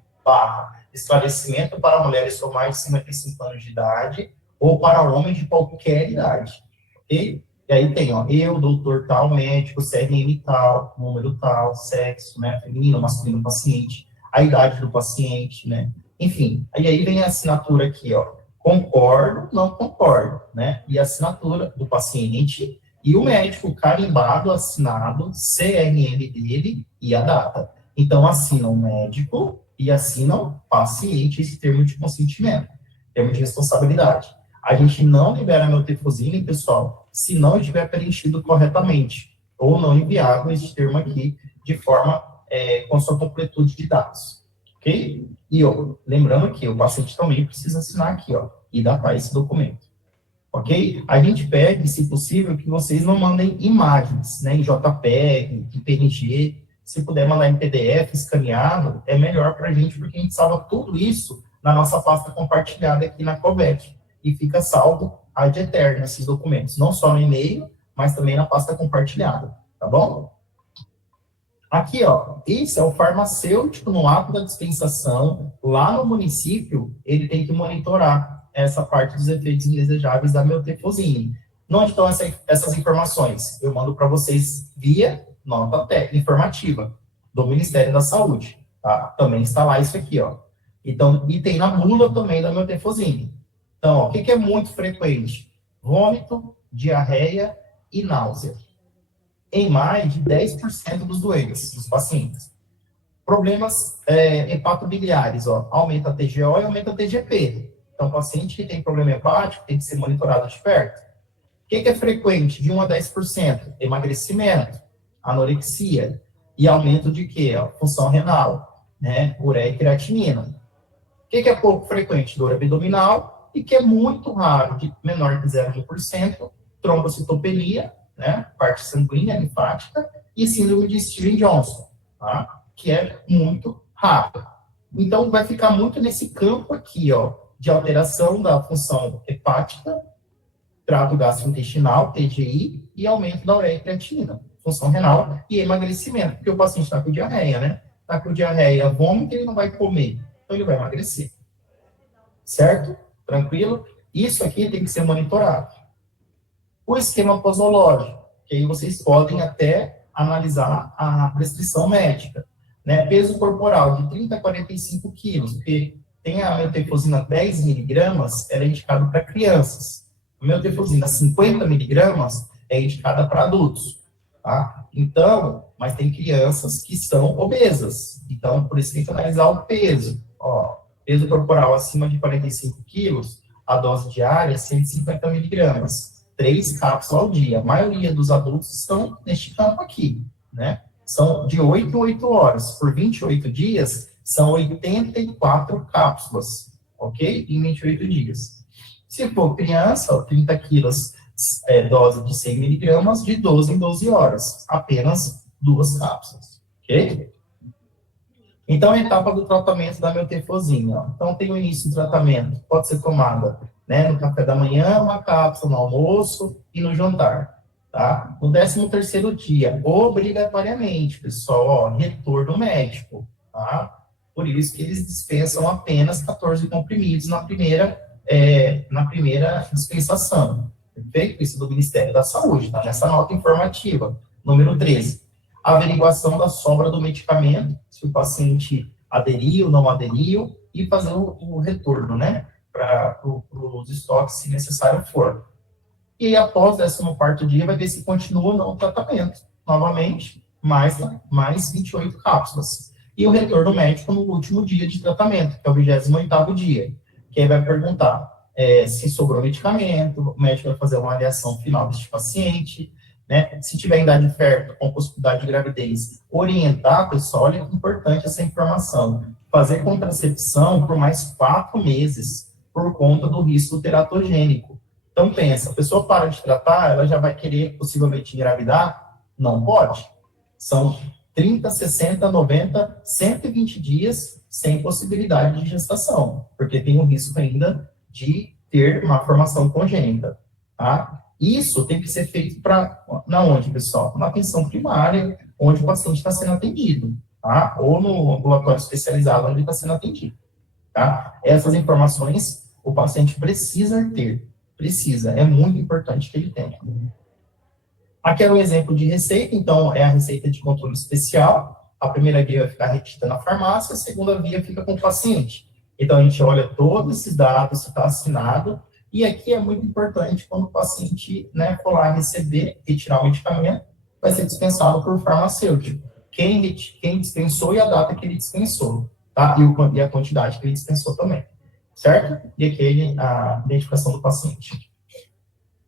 esclarecimento para mulheres com mais de 55 anos de idade ou para homens de qualquer idade, ok? E aí tem, ó, eu, doutor tal, médico, CRM tal, número tal, sexo, né, feminino, masculino, paciente, a idade do paciente, né, enfim. Aí vem a assinatura aqui, ó, concordo, não concordo, né, e a assinatura do paciente e o médico carimbado, assinado, CRM dele e a data. Então, assina o médico e assina o paciente esse termo de consentimento, termo de responsabilidade. A gente não libera a Metrofosine, pessoal, se não estiver preenchido corretamente, ou não enviado esse termo aqui de forma com sua completude de dados, ok? E, ó, lembrando que o paciente também precisa assinar aqui, ó, e datar esse documento, ok? A gente pede, se possível, que vocês não mandem imagens, né, em JPEG, em PNG, se puder mandar em PDF, escaneado, é melhor para a gente, porque a gente salva tudo isso na nossa pasta compartilhada aqui na Covec, e fica salvo ad eterno esses documentos, não só no e-mail, mas também na pasta compartilhada, tá bom? Aqui, ó, esse é o farmacêutico no ato da dispensação, lá no município, ele tem que monitorar essa parte dos efeitos indesejáveis da Metrofosine. Onde estão essas informações? Eu mando para vocês via nota informativa do Ministério da Saúde, tá? Também está lá isso aqui, ó. Então, e tem na bula também da Metrofosine. Então, ó, o que é muito frequente? Vômito, diarreia e náusea. Em mais de 10% dos doentes, dos pacientes. Problemas hepatobiliares, ó, aumenta a TGO e aumenta a TGP. Então, o paciente que tem problema hepático tem que ser monitorado de perto. O que é frequente? De 1 a 10%? Emagrecimento, anorexia e aumento de quê? Ó, função renal, né? Ureia e creatinina. O que é pouco frequente? Dor abdominal, e que é muito raro, de menor que 0,1%, trombocitopenia, né, parte sanguínea, linfática, e síndrome de Stevens-Johnson, tá, que é muito raro. Então, vai ficar muito nesse campo aqui, ó, de alteração da função hepática, trato gastrointestinal, TGI, e aumento da ureia e creatinina, função renal e emagrecimento, porque o paciente está com diarreia, né, está com diarreia, vômito, ele não vai comer, então ele vai emagrecer, certo? Tranquilo? Isso aqui tem que ser monitorado. O esquema posológico, que aí vocês podem até analisar a prescrição médica, né? Peso corporal de 30 a 45 quilos, porque tem a Metrofosina 10 miligramas, ela é indicada para crianças. A Metrofosina 50 miligramas é indicada para adultos, tá? Então, mas tem crianças que são obesas, então por isso tem que analisar o peso, ó. Peso corporal acima de 45 quilos, a dose diária é 150 miligramas, 3 cápsulas ao dia. A maioria dos adultos estão neste campo aqui, né? são de 8 em 8 horas. Por 28 dias, são 84 cápsulas, ok? Em 28 dias. Se for criança, 30 quilos, dose de 100 miligramas, de 12 em 12 horas. Apenas 2 cápsulas, ok? Então, a etapa do tratamento da miltefosina. Então, tem o início do tratamento, pode ser tomada, né, no café da manhã, uma cápsula, no almoço e no jantar, tá? No 13º dia, obrigatoriamente, pessoal, ó, retorno médico, tá? Por isso que eles dispensam apenas 14 comprimidos na primeira dispensação, perfeito? Isso do Ministério da Saúde, tá? Nessa nota informativa, número 13. Averiguação da sobra do medicamento, se o paciente aderiu, não aderiu, e fazer o retorno, né, para os estoques, se necessário for. E após 14º dia, vai ver se continua ou não o tratamento. Novamente, mais 28 cápsulas. E o retorno médico no último dia de tratamento, que é o 28º dia. Que aí vai perguntar se sobrou medicamento, o médico vai fazer uma avaliação final deste paciente, né? Se tiver idade fértil, com possibilidade de gravidez, orientar, pessoal, olha que importante essa informação. Fazer contracepção por mais 4 meses, por conta do risco teratogênico. Então, pensa, a pessoa para de tratar, ela já vai querer possivelmente engravidar? Não pode. São 30, 60, 90, 120 dias sem possibilidade de gestação, porque tem o risco ainda de ter uma formação congênita, tá? Isso tem que ser feito na onde, pessoal? Na atenção primária, onde o paciente está sendo atendido, tá? Ou no ambulatório especializado, onde ele está sendo atendido, tá? Essas informações o paciente precisa ter, é muito importante que ele tenha. Aqui é um exemplo de receita, então é a receita de controle especial. A primeira via vai ficar retida na farmácia, a segunda via fica com o paciente. Então a gente olha todos esses dados, se está assinado. E aqui é muito importante quando o paciente, né, for lá retirar o medicamento, vai ser dispensado por farmacêutico. Quem dispensou e a data que ele dispensou, tá? E a quantidade que ele dispensou também, certo? E aqui a identificação do paciente.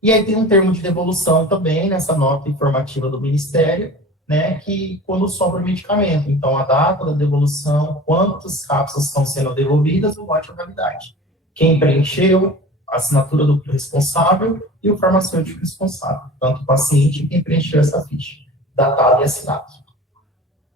E aí tem um termo de devolução também nessa nota informativa do Ministério, né, que quando sobra o medicamento, então a data da devolução, quantas cápsulas estão sendo devolvidas, o lote de validade. Quem preencheu, a assinatura do responsável e o farmacêutico responsável, tanto o paciente e quem preencheu essa ficha, datado e assinado.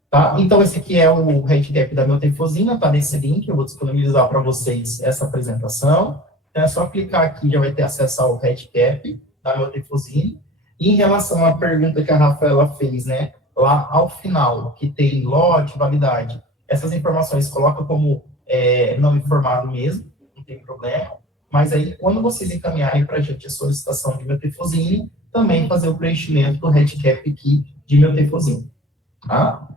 Tá? Então, esse aqui é o handicap da miltefosina, tá nesse link, eu vou disponibilizar para vocês essa apresentação. Então, é só clicar aqui, já vai ter acesso ao handicap da miltefosina. E em relação à pergunta que a Rafaela fez, né, lá ao final, que tem lote, validade, essas informações coloca como não informado mesmo, não tem problema. Mas aí, quando vocês encaminharem para a gente a solicitação de miltefosina, também fazer o preenchimento do handicap aqui de miltefosina, tá?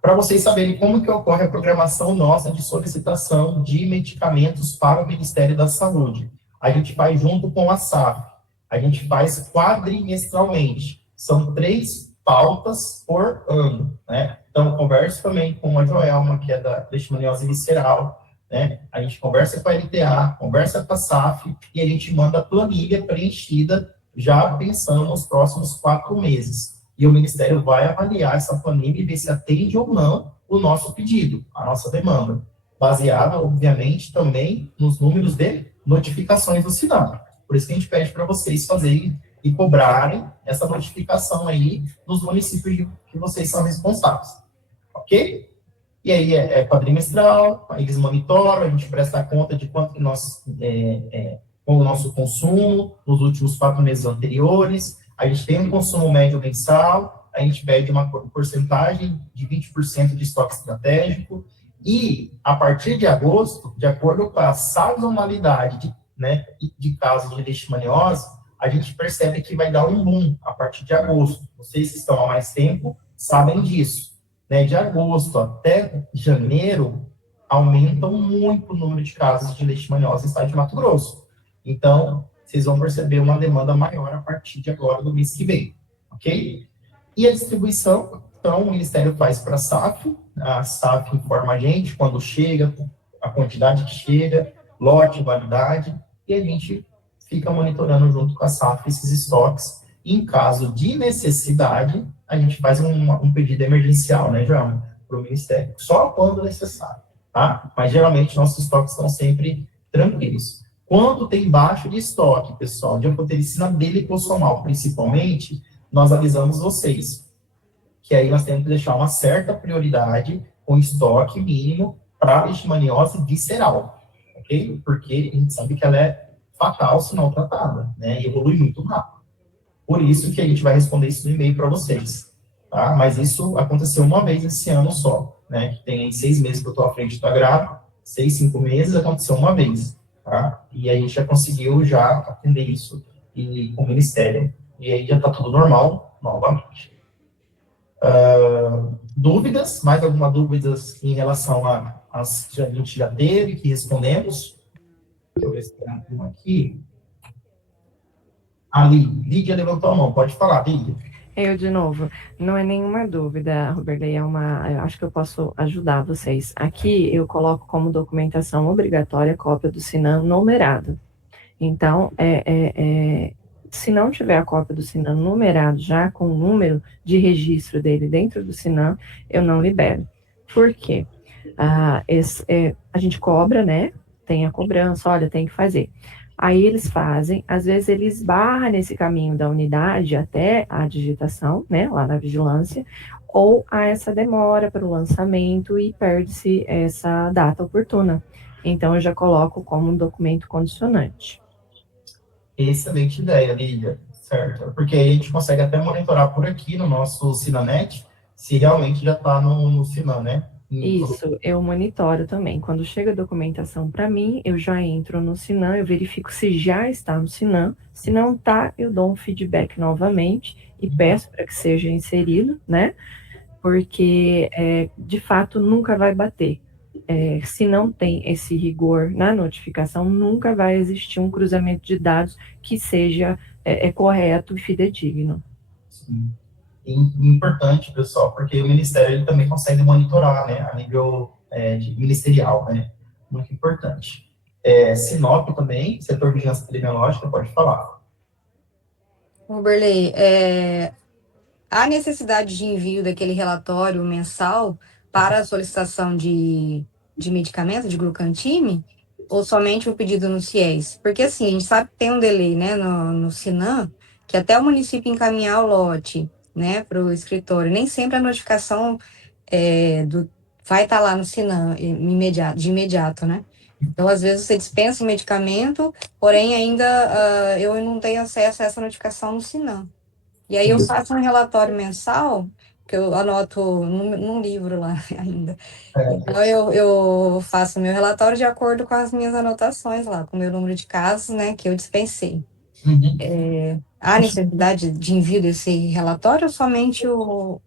Para vocês saberem como que ocorre a programação nossa de solicitação de medicamentos para o Ministério da Saúde. A gente faz junto com a SAF, a gente faz quadrimestralmente, são 3 pautas por ano, né? Então, eu converso também com a Joelma, que é da leishmaniose visceral, né? A gente conversa com a LTA, conversa com a SAF e a gente manda a planilha preenchida já pensando nos próximos 4 meses. E o Ministério vai avaliar essa planilha e ver se atende ou não o nosso pedido, a nossa demanda, baseada, obviamente, também nos números de notificações do SINAM. Por isso que a gente pede para vocês fazerem e cobrarem essa notificação aí nos municípios que vocês são responsáveis, ok? E aí é quadrimestral, eles monitoram, a gente presta conta de quanto que nós, com o nosso consumo nos últimos 4 meses anteriores, a gente tem um consumo médio mensal, a gente pede uma porcentagem de 20% de estoque estratégico, e a partir de agosto, de acordo com a sazonalidade de casos de leishmaniose, a gente percebe que vai dar um boom a partir de agosto. Vocês que estão há mais tempo sabem disso. De agosto até janeiro, aumentam muito o número de casos de leishmaniose no estado de Mato Grosso. Então, vocês vão perceber uma demanda maior a partir de agora, do mês que vem, ok? E a distribuição, então, o Ministério faz para a SAF informa a gente quando chega, a quantidade que chega, lote, validade, e a gente fica monitorando junto com a SAF esses estoques. Em caso de necessidade, a gente faz um pedido emergencial, né, João, para o Ministério, só quando necessário, tá? Mas geralmente nossos estoques estão sempre tranquilos. Quando tem baixo de estoque, pessoal, de anfotericina B lipossomal, principalmente, nós avisamos vocês, que aí nós temos que deixar uma certa prioridade com estoque mínimo para a leishmaniose visceral, ok? Porque a gente sabe que ela é fatal se não tratada, né? E evolui muito rápido. Por isso que a gente vai responder isso no e-mail para vocês, tá? Mas isso aconteceu uma vez esse ano só, né? Que tem aí 6 meses que eu estou à frente da grávida, 6, 5 meses, aconteceu uma vez, tá? E a gente já conseguiu já atender isso com o Ministério. E aí já está tudo normal, novamente. Dúvidas? Mais alguma dúvidas em relação às que a gente já teve, que respondemos? Deixa eu ver se tem alguma aqui. Ali, Lídia levantou a mão, pode falar, Lídia. Eu, de novo, não é nenhuma dúvida, Roberley, eu acho que eu posso ajudar vocês. Aqui eu coloco como documentação obrigatória a cópia do SINAM numerado. Então, se não tiver a cópia do SINAM numerado já com o número de registro dele dentro do SINAM, eu não libero. Por quê? A gente cobra, né? Tem a cobrança, olha, tem que fazer. Aí eles fazem, às vezes eles esbarram nesse caminho da unidade até a digitação, né, lá na vigilância, ou há essa demora para o lançamento e perde-se essa data oportuna. Então, eu já coloco como um documento condicionante. Excelente ideia, Lídia, certo? Porque aí a gente consegue até monitorar por aqui no nosso Sinanet se realmente já está no Sinam, né? Isso, eu monitoro também. Quando chega a documentação para mim, eu já entro no Sinam, eu verifico se já está no Sinam. Se não está, eu dou um feedback novamente e peço para que seja inserido, né? Porque, de fato, nunca vai bater. Se não tem esse rigor na notificação, nunca vai existir um cruzamento de dados que seja correto e fidedigno. Sim. Importante, pessoal, porque o Ministério ele também consegue monitorar, né, a nível ministerial, né, muito importante. Sinop também, setor de vigilância epidemiológica, pode falar. Roberley, há necessidade de envio daquele relatório mensal para a solicitação de medicamento, de glucantime, ou somente o pedido no CIES? Porque, assim, a gente sabe que tem um delay, né, no Sinam, que até o município encaminhar o lote, né, para o escritório, nem sempre a notificação vai estar lá no Sinam de imediato, né? Então, às vezes, você dispensa o medicamento, porém, ainda eu não tenho acesso a essa notificação no Sinam. E aí eu faço um relatório mensal, que eu anoto num livro lá ainda. Então, eu faço meu relatório de acordo com as minhas anotações lá, com o meu número de casos, né, que eu dispensei. Há necessidade de envio desse relatório ou somente o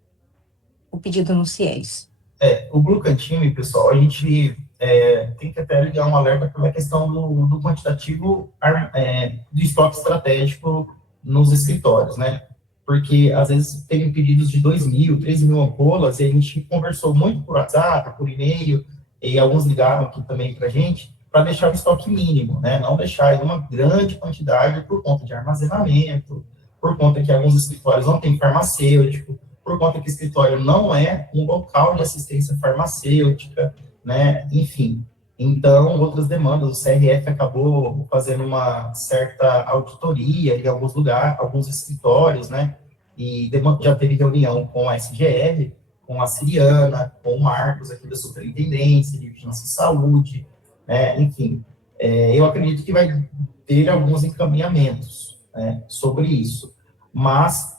pedido no CIES? O glucantime, pessoal, a gente tem que até ligar um alerta pela questão do quantitativo do estoque estratégico nos escritórios, né? Porque, às vezes, tem pedidos de 2.000, 3.000 ampolas, e a gente conversou muito por WhatsApp, por e-mail, e alguns ligaram aqui também para a gente, para deixar o estoque mínimo, né? Não deixar uma grande quantidade por conta de armazenamento, por conta que alguns escritórios não têm farmacêutico, por conta que o escritório não é um local de assistência farmacêutica, né? Enfim. Então, outras demandas, o CRF acabou fazendo uma certa auditoria em alguns lugares, alguns escritórios, né? E já teve reunião com a SGR, com a Siriana, com o Marcos aqui da Superintendência de Vigilância e Saúde, né? Enfim, eu acredito que vai ter alguns encaminhamentos, né, sobre isso, mas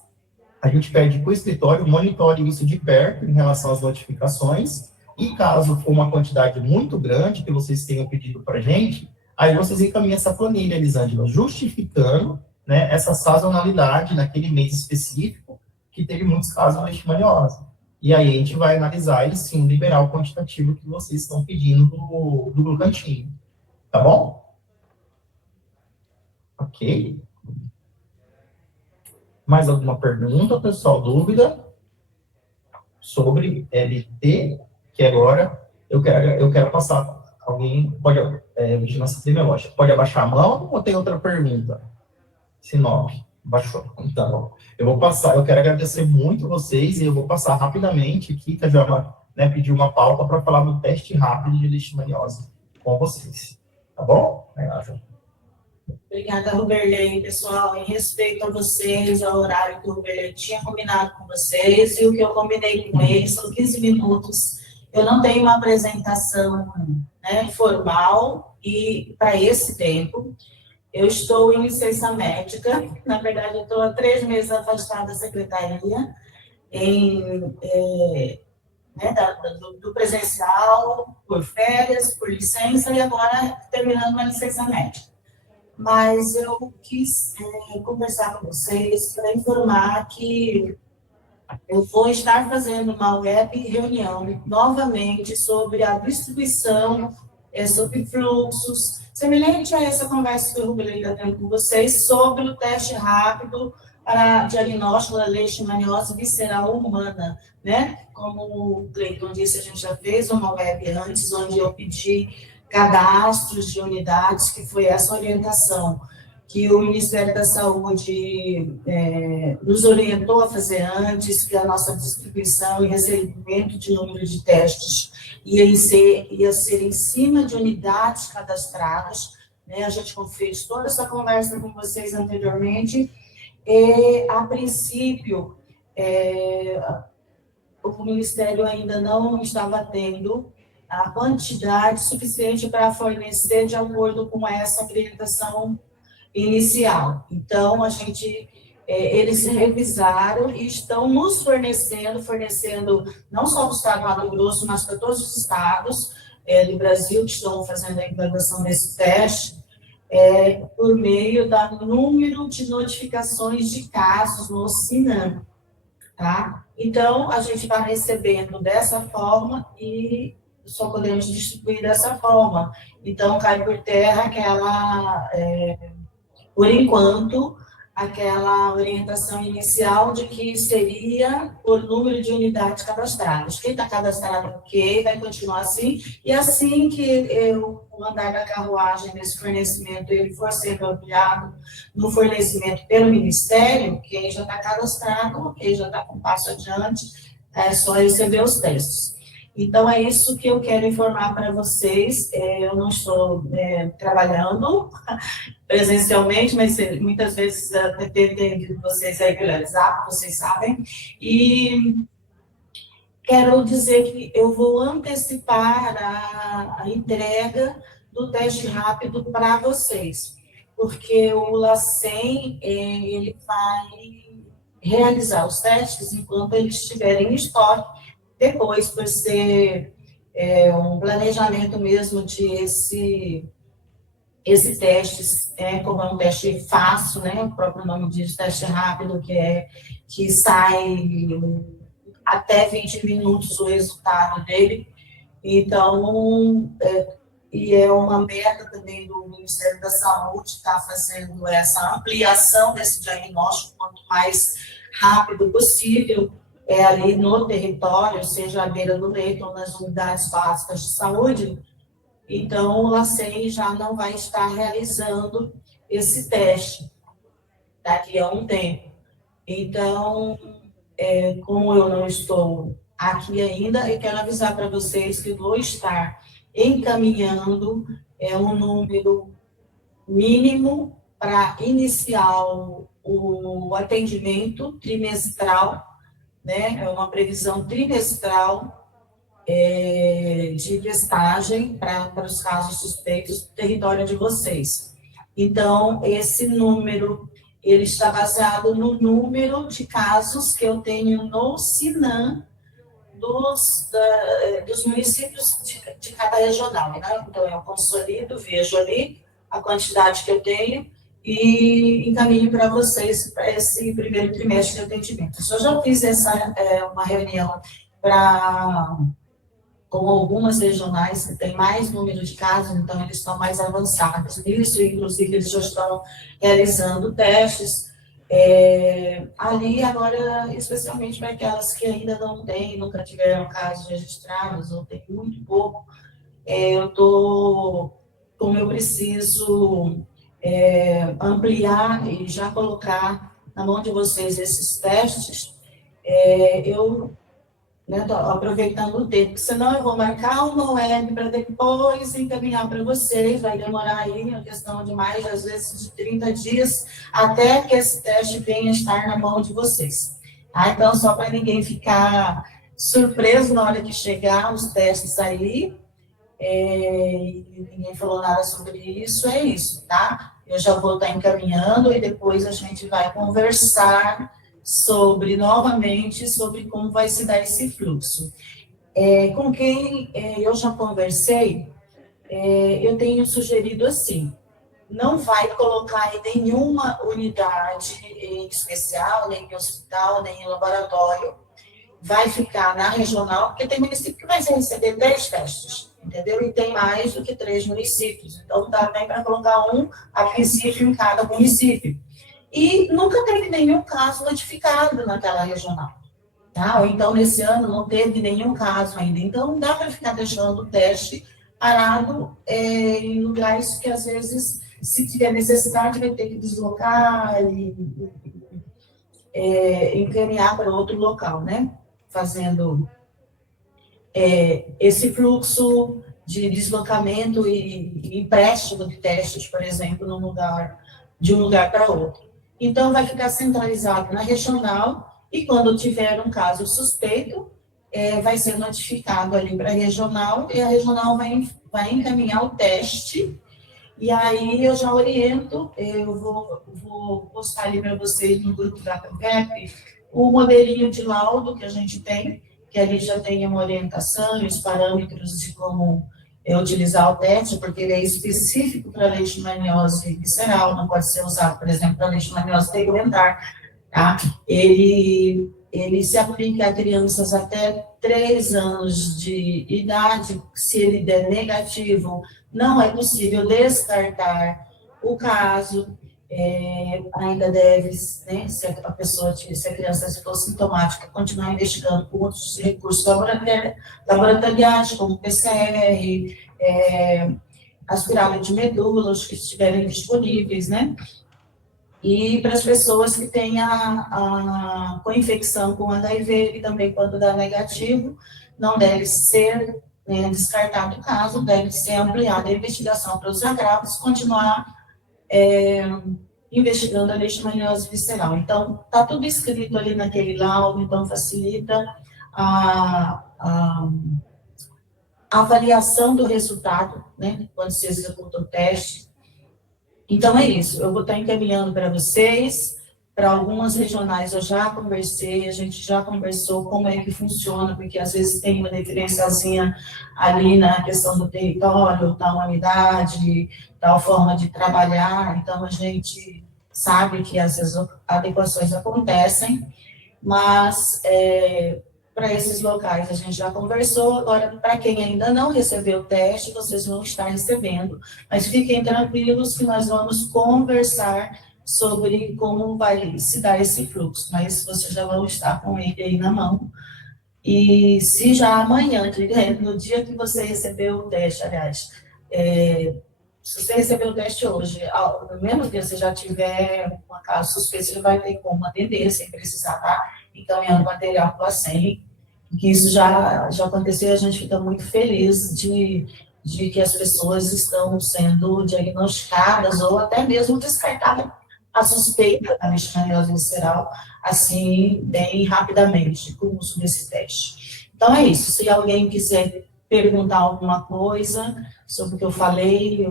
a gente pede que o escritório monitore isso de perto em relação às notificações, e caso for uma quantidade muito grande que vocês tenham pedido para a gente, aí vocês encaminham essa planilha, Elisângela, justificando, né, essa sazonalidade naquele mês específico que teve muitos casos de leishmaniose. E aí a gente vai analisar e sim liberar o quantitativo que vocês estão pedindo do glucantime. Tá bom? Ok. Mais alguma pergunta, pessoal? Dúvida sobre LT? Que agora eu quero passar. Alguém pode, vigilância epidemiológica, pode abaixar a mão ou tem outra pergunta? Sinop. Baixou. Então, eu vou passar, eu quero agradecer muito vocês e eu vou passar rapidamente aqui, que a Joelma, né, pediu uma pauta para falar do teste rápido de leishmaniose com vocês. Tá bom? Obrigada, Ruberley, pessoal. Em respeito a vocês, ao horário que o Ruberley tinha combinado com vocês e o que eu combinei com ele, são 15 minutos. Eu não tenho uma apresentação, né, formal e para esse tempo. Eu estou em licença médica, na verdade, eu estou há 3 meses afastada da secretaria, do presencial, por férias, por licença, e agora terminando uma licença médica. Mas eu quis conversar com vocês para informar que eu vou estar fazendo uma web reunião novamente sobre a distribuição, sobre fluxos, semelhante a essa conversa que o Ruberley está tendo com vocês, sobre o teste rápido para diagnóstico da leishmaniose visceral humana, né? Como o Cleiton disse, a gente já fez uma web antes, onde eu pedi cadastros de unidades, que foi essa orientação que o Ministério da Saúde nos orientou a fazer antes, que a nossa distribuição e recebimento de número de testes ia ser em cima de unidades cadastradas, né? A gente fez toda essa conversa com vocês anteriormente, e, a princípio, o Ministério ainda não estava tendo a quantidade suficiente para fornecer de acordo com essa orientação inicial. Então, eles revisaram e estão nos fornecendo não só para o estado do Mato Grosso, mas para todos os estados do Brasil que estão fazendo a implantação desse teste, por meio do número de notificações de casos no SINAM, tá? Então, a gente está recebendo dessa forma e só podemos distribuir dessa forma. Então, cai por terra por enquanto, aquela orientação inicial de que seria por número de unidades cadastradas. Quem está cadastrado, ok, vai continuar assim, e assim que o andar da carruagem nesse fornecimento ele for sendo ampliado no fornecimento pelo Ministério, quem já está cadastrado, ok, já está com passo adiante, é só receber os testes. Então, é isso que eu quero informar para vocês. Eu não estou trabalhando presencialmente, mas muitas vezes teve vocês aí pelo WhatsApp, vocês sabem. E quero dizer que eu vou antecipar a entrega do teste rápido para vocês, porque o LACEN, ele vai realizar os testes enquanto eles estiverem em estoque. Depois, por ser um planejamento mesmo de esse teste, como é um teste fácil, né? O próprio nome diz teste rápido, que sai até 20 minutos o resultado dele. Então, e é uma meta também do Ministério da Saúde estar fazendo essa ampliação desse diagnóstico quanto mais rápido possível, ali no território, seja à beira do leito ou nas unidades básicas de saúde. Então, o LACEN já não vai estar realizando esse teste daqui a um tempo. Então, como eu não estou aqui ainda, eu quero avisar para vocês que vou estar encaminhando um número mínimo para iniciar o atendimento trimestral, né? É uma previsão trimestral de testagem para os casos suspeitos do território de vocês. Então, esse número, ele está baseado no número de casos que eu tenho no SINAM dos municípios de cada regional, né? Então, eu consolido, vejo ali a quantidade que eu tenho e encaminho para vocês para esse primeiro trimestre de atendimento. Eu já fiz uma reunião com algumas regionais que têm mais número de casos, então eles estão mais avançados nisso, inclusive eles já estão realizando testes ali agora, especialmente para aquelas que ainda não têm, nunca tiveram casos registrados, ou tem muito pouco, como eu preciso ampliar e já colocar na mão de vocês esses testes, eu estou aproveitando o tempo, senão eu vou marcar uma web para depois encaminhar para vocês, vai demorar aí uma questão de mais, às vezes, de 30 dias, até que esse teste venha estar na mão de vocês. Tá? Então, só para ninguém ficar surpreso na hora que chegar os testes aí, ninguém falou nada sobre isso, é isso, tá? Eu já vou estar encaminhando e depois a gente vai conversar novamente sobre como vai se dar esse fluxo. Com quem eu já conversei, eu tenho sugerido assim, não vai colocar em nenhuma unidade especial, nem em hospital, nem em laboratório, vai ficar na regional, porque tem município que vai receber 10 testes, entendeu? E tem mais do que 3 municípios, então dá bem para colocar um, a princípio, em cada município. E nunca teve nenhum caso notificado naquela regional, tá? Ou então, nesse ano, não teve nenhum caso ainda. Então, não dá para ficar deixando o teste parado em lugares que, às vezes, se tiver necessidade, vai ter que deslocar e encaminhar para outro local, né? Fazendo esse fluxo de deslocamento e empréstimo de testes, por exemplo, de um lugar para outro. Então, vai ficar centralizado na regional e, quando tiver um caso suspeito, vai ser notificado ali para a regional e a regional vai encaminhar o teste. E aí, eu já oriento, eu vou postar ali para vocês no grupo da PEP o modelinho de laudo que a gente tem, que ali já tem uma orientação e os parâmetros de como utilizar o teste, porque ele é específico para leishmaniose visceral, não pode ser usado, por exemplo, para leishmaniose tegumentar, tá? Ele se aplica a crianças até 3 anos de idade. Se ele der negativo, não é possível descartar o caso, ainda deve, né, se a criança for sintomática, continuar investigando com outros recursos laboratoriais, como PCR, aspirado de medula, os que estiverem disponíveis, né? E para as pessoas que têm com infecção com HIV, e também quando dá negativo, não deve ser descartado o caso, deve ser ampliada a investigação para os agravos, continuar investigando a leishmaniose visceral. Então, está tudo escrito ali naquele laudo, então facilita a avaliação do resultado, né, quando se executa o teste. Então, é isso. Eu vou estar encaminhando para vocês. Para algumas regionais eu já conversei, a gente já conversou como é que funciona, porque às vezes tem uma diferenciazinha ali na questão do território, tal unidade, tal forma de trabalhar. Então, a gente sabe que às vezes adequações acontecem, mas para esses locais a gente já conversou. Agora, para quem ainda não recebeu o teste, vocês vão estar recebendo, mas fiquem tranquilos que nós vamos conversar sobre como vai se dar esse fluxo, mas vocês já vão estar com ele aí na mão. E se já amanhã, no dia que você recebeu o teste, aliás, se você recebeu o teste hoje, no mesmo dia você já tiver uma caso suspeito, você vai ter como atender, sem precisar estar encaminhando material para a SEM, que isso já aconteceu, e a gente fica muito feliz de que as pessoas estão sendo diagnosticadas ou até mesmo descartadas a suspeita da leishmaniose visceral, assim, bem rapidamente, com o uso desse teste. Então, é isso. Se alguém quiser perguntar alguma coisa sobre o que eu falei,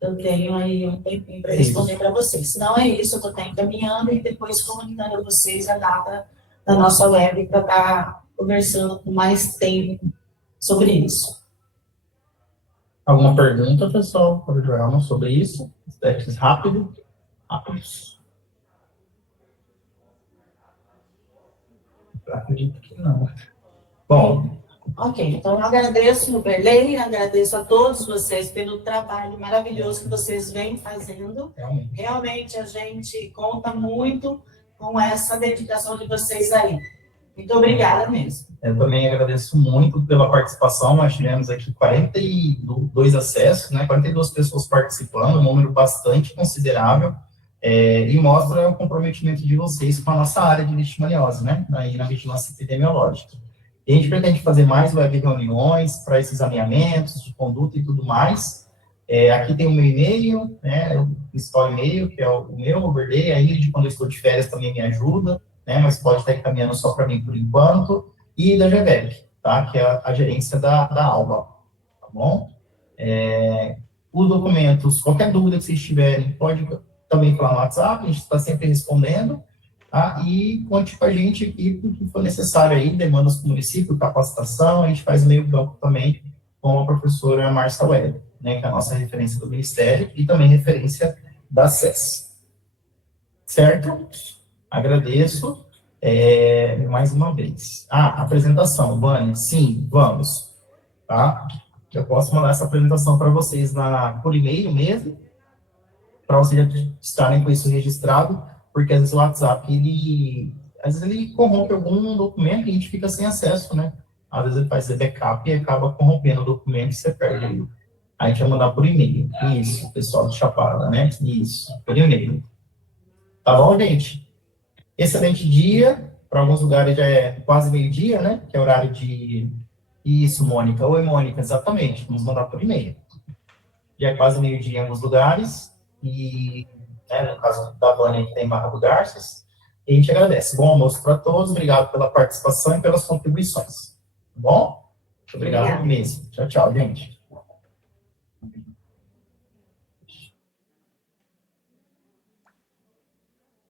eu tenho aí um tempinho para responder para vocês. Se não é isso, eu vou estar encaminhando e depois comunicando a vocês a data da nossa web para estar conversando com mais tempo sobre isso. Alguma pergunta, pessoal, para o Joelma sobre isso? Testes rápidos? Acredito que não. Bom. Ok, então eu agradeço o Berlei, agradeço a todos vocês pelo trabalho maravilhoso que vocês vêm fazendo. Realmente a gente conta muito com essa dedicação de vocês aí. Muito obrigada mesmo. Eu também agradeço muito pela participação. Nós tivemos aqui 42 acessos, né? 42 pessoas participando, um número bastante considerável. e mostra o comprometimento de vocês com a nossa área de leishmaniose, né, aí na vigilância epidemiológica. E a gente pretende fazer mais web reuniões para esses alinhamentos de conduta e tudo mais. Aqui tem o meu e-mail, né, o principal e-mail, que é o meu, o Berlei, aí quando eu estou de férias também me ajuda, né, mas pode estar encaminhando só para mim por enquanto, e da GEVEC, tá, que é a gerência da Alba, tá bom? Os documentos, qualquer dúvida que vocês tiverem, pode também falar no WhatsApp, a gente está sempre respondendo, tá? E conte com a gente aqui o que for necessário aí, demandas do município, capacitação, a gente faz meio campo também com a professora Márcia Weber, né, que é a nossa referência do Ministério e também referência da SES. Certo? Agradeço mais uma vez. Apresentação, Vânia, sim, vamos. Tá? Eu posso mandar essa apresentação para vocês por e-mail mesmo, para vocês já estarem com isso registrado, porque às vezes o WhatsApp, ele corrompe algum documento e a gente fica sem acesso, né? Às vezes ele faz backup e acaba corrompendo o documento e você perde ele. A gente vai mandar por e-mail. Isso, pessoal de Chapada, né? Isso, por e-mail. Tá bom, gente? Excelente dia. Para alguns lugares já é quase meio-dia, né? Que é horário de... Isso, Mônica. Oi, Mônica, exatamente. Vamos mandar por e-mail. Já é quase meio-dia em alguns lugares. E, né, no caso da Vânia, que tem em Barra do Garças. E a gente agradece. Bom almoço para todos. Obrigado pela participação e pelas contribuições. Tá bom? Muito obrigado mesmo. Tchau, tchau, gente.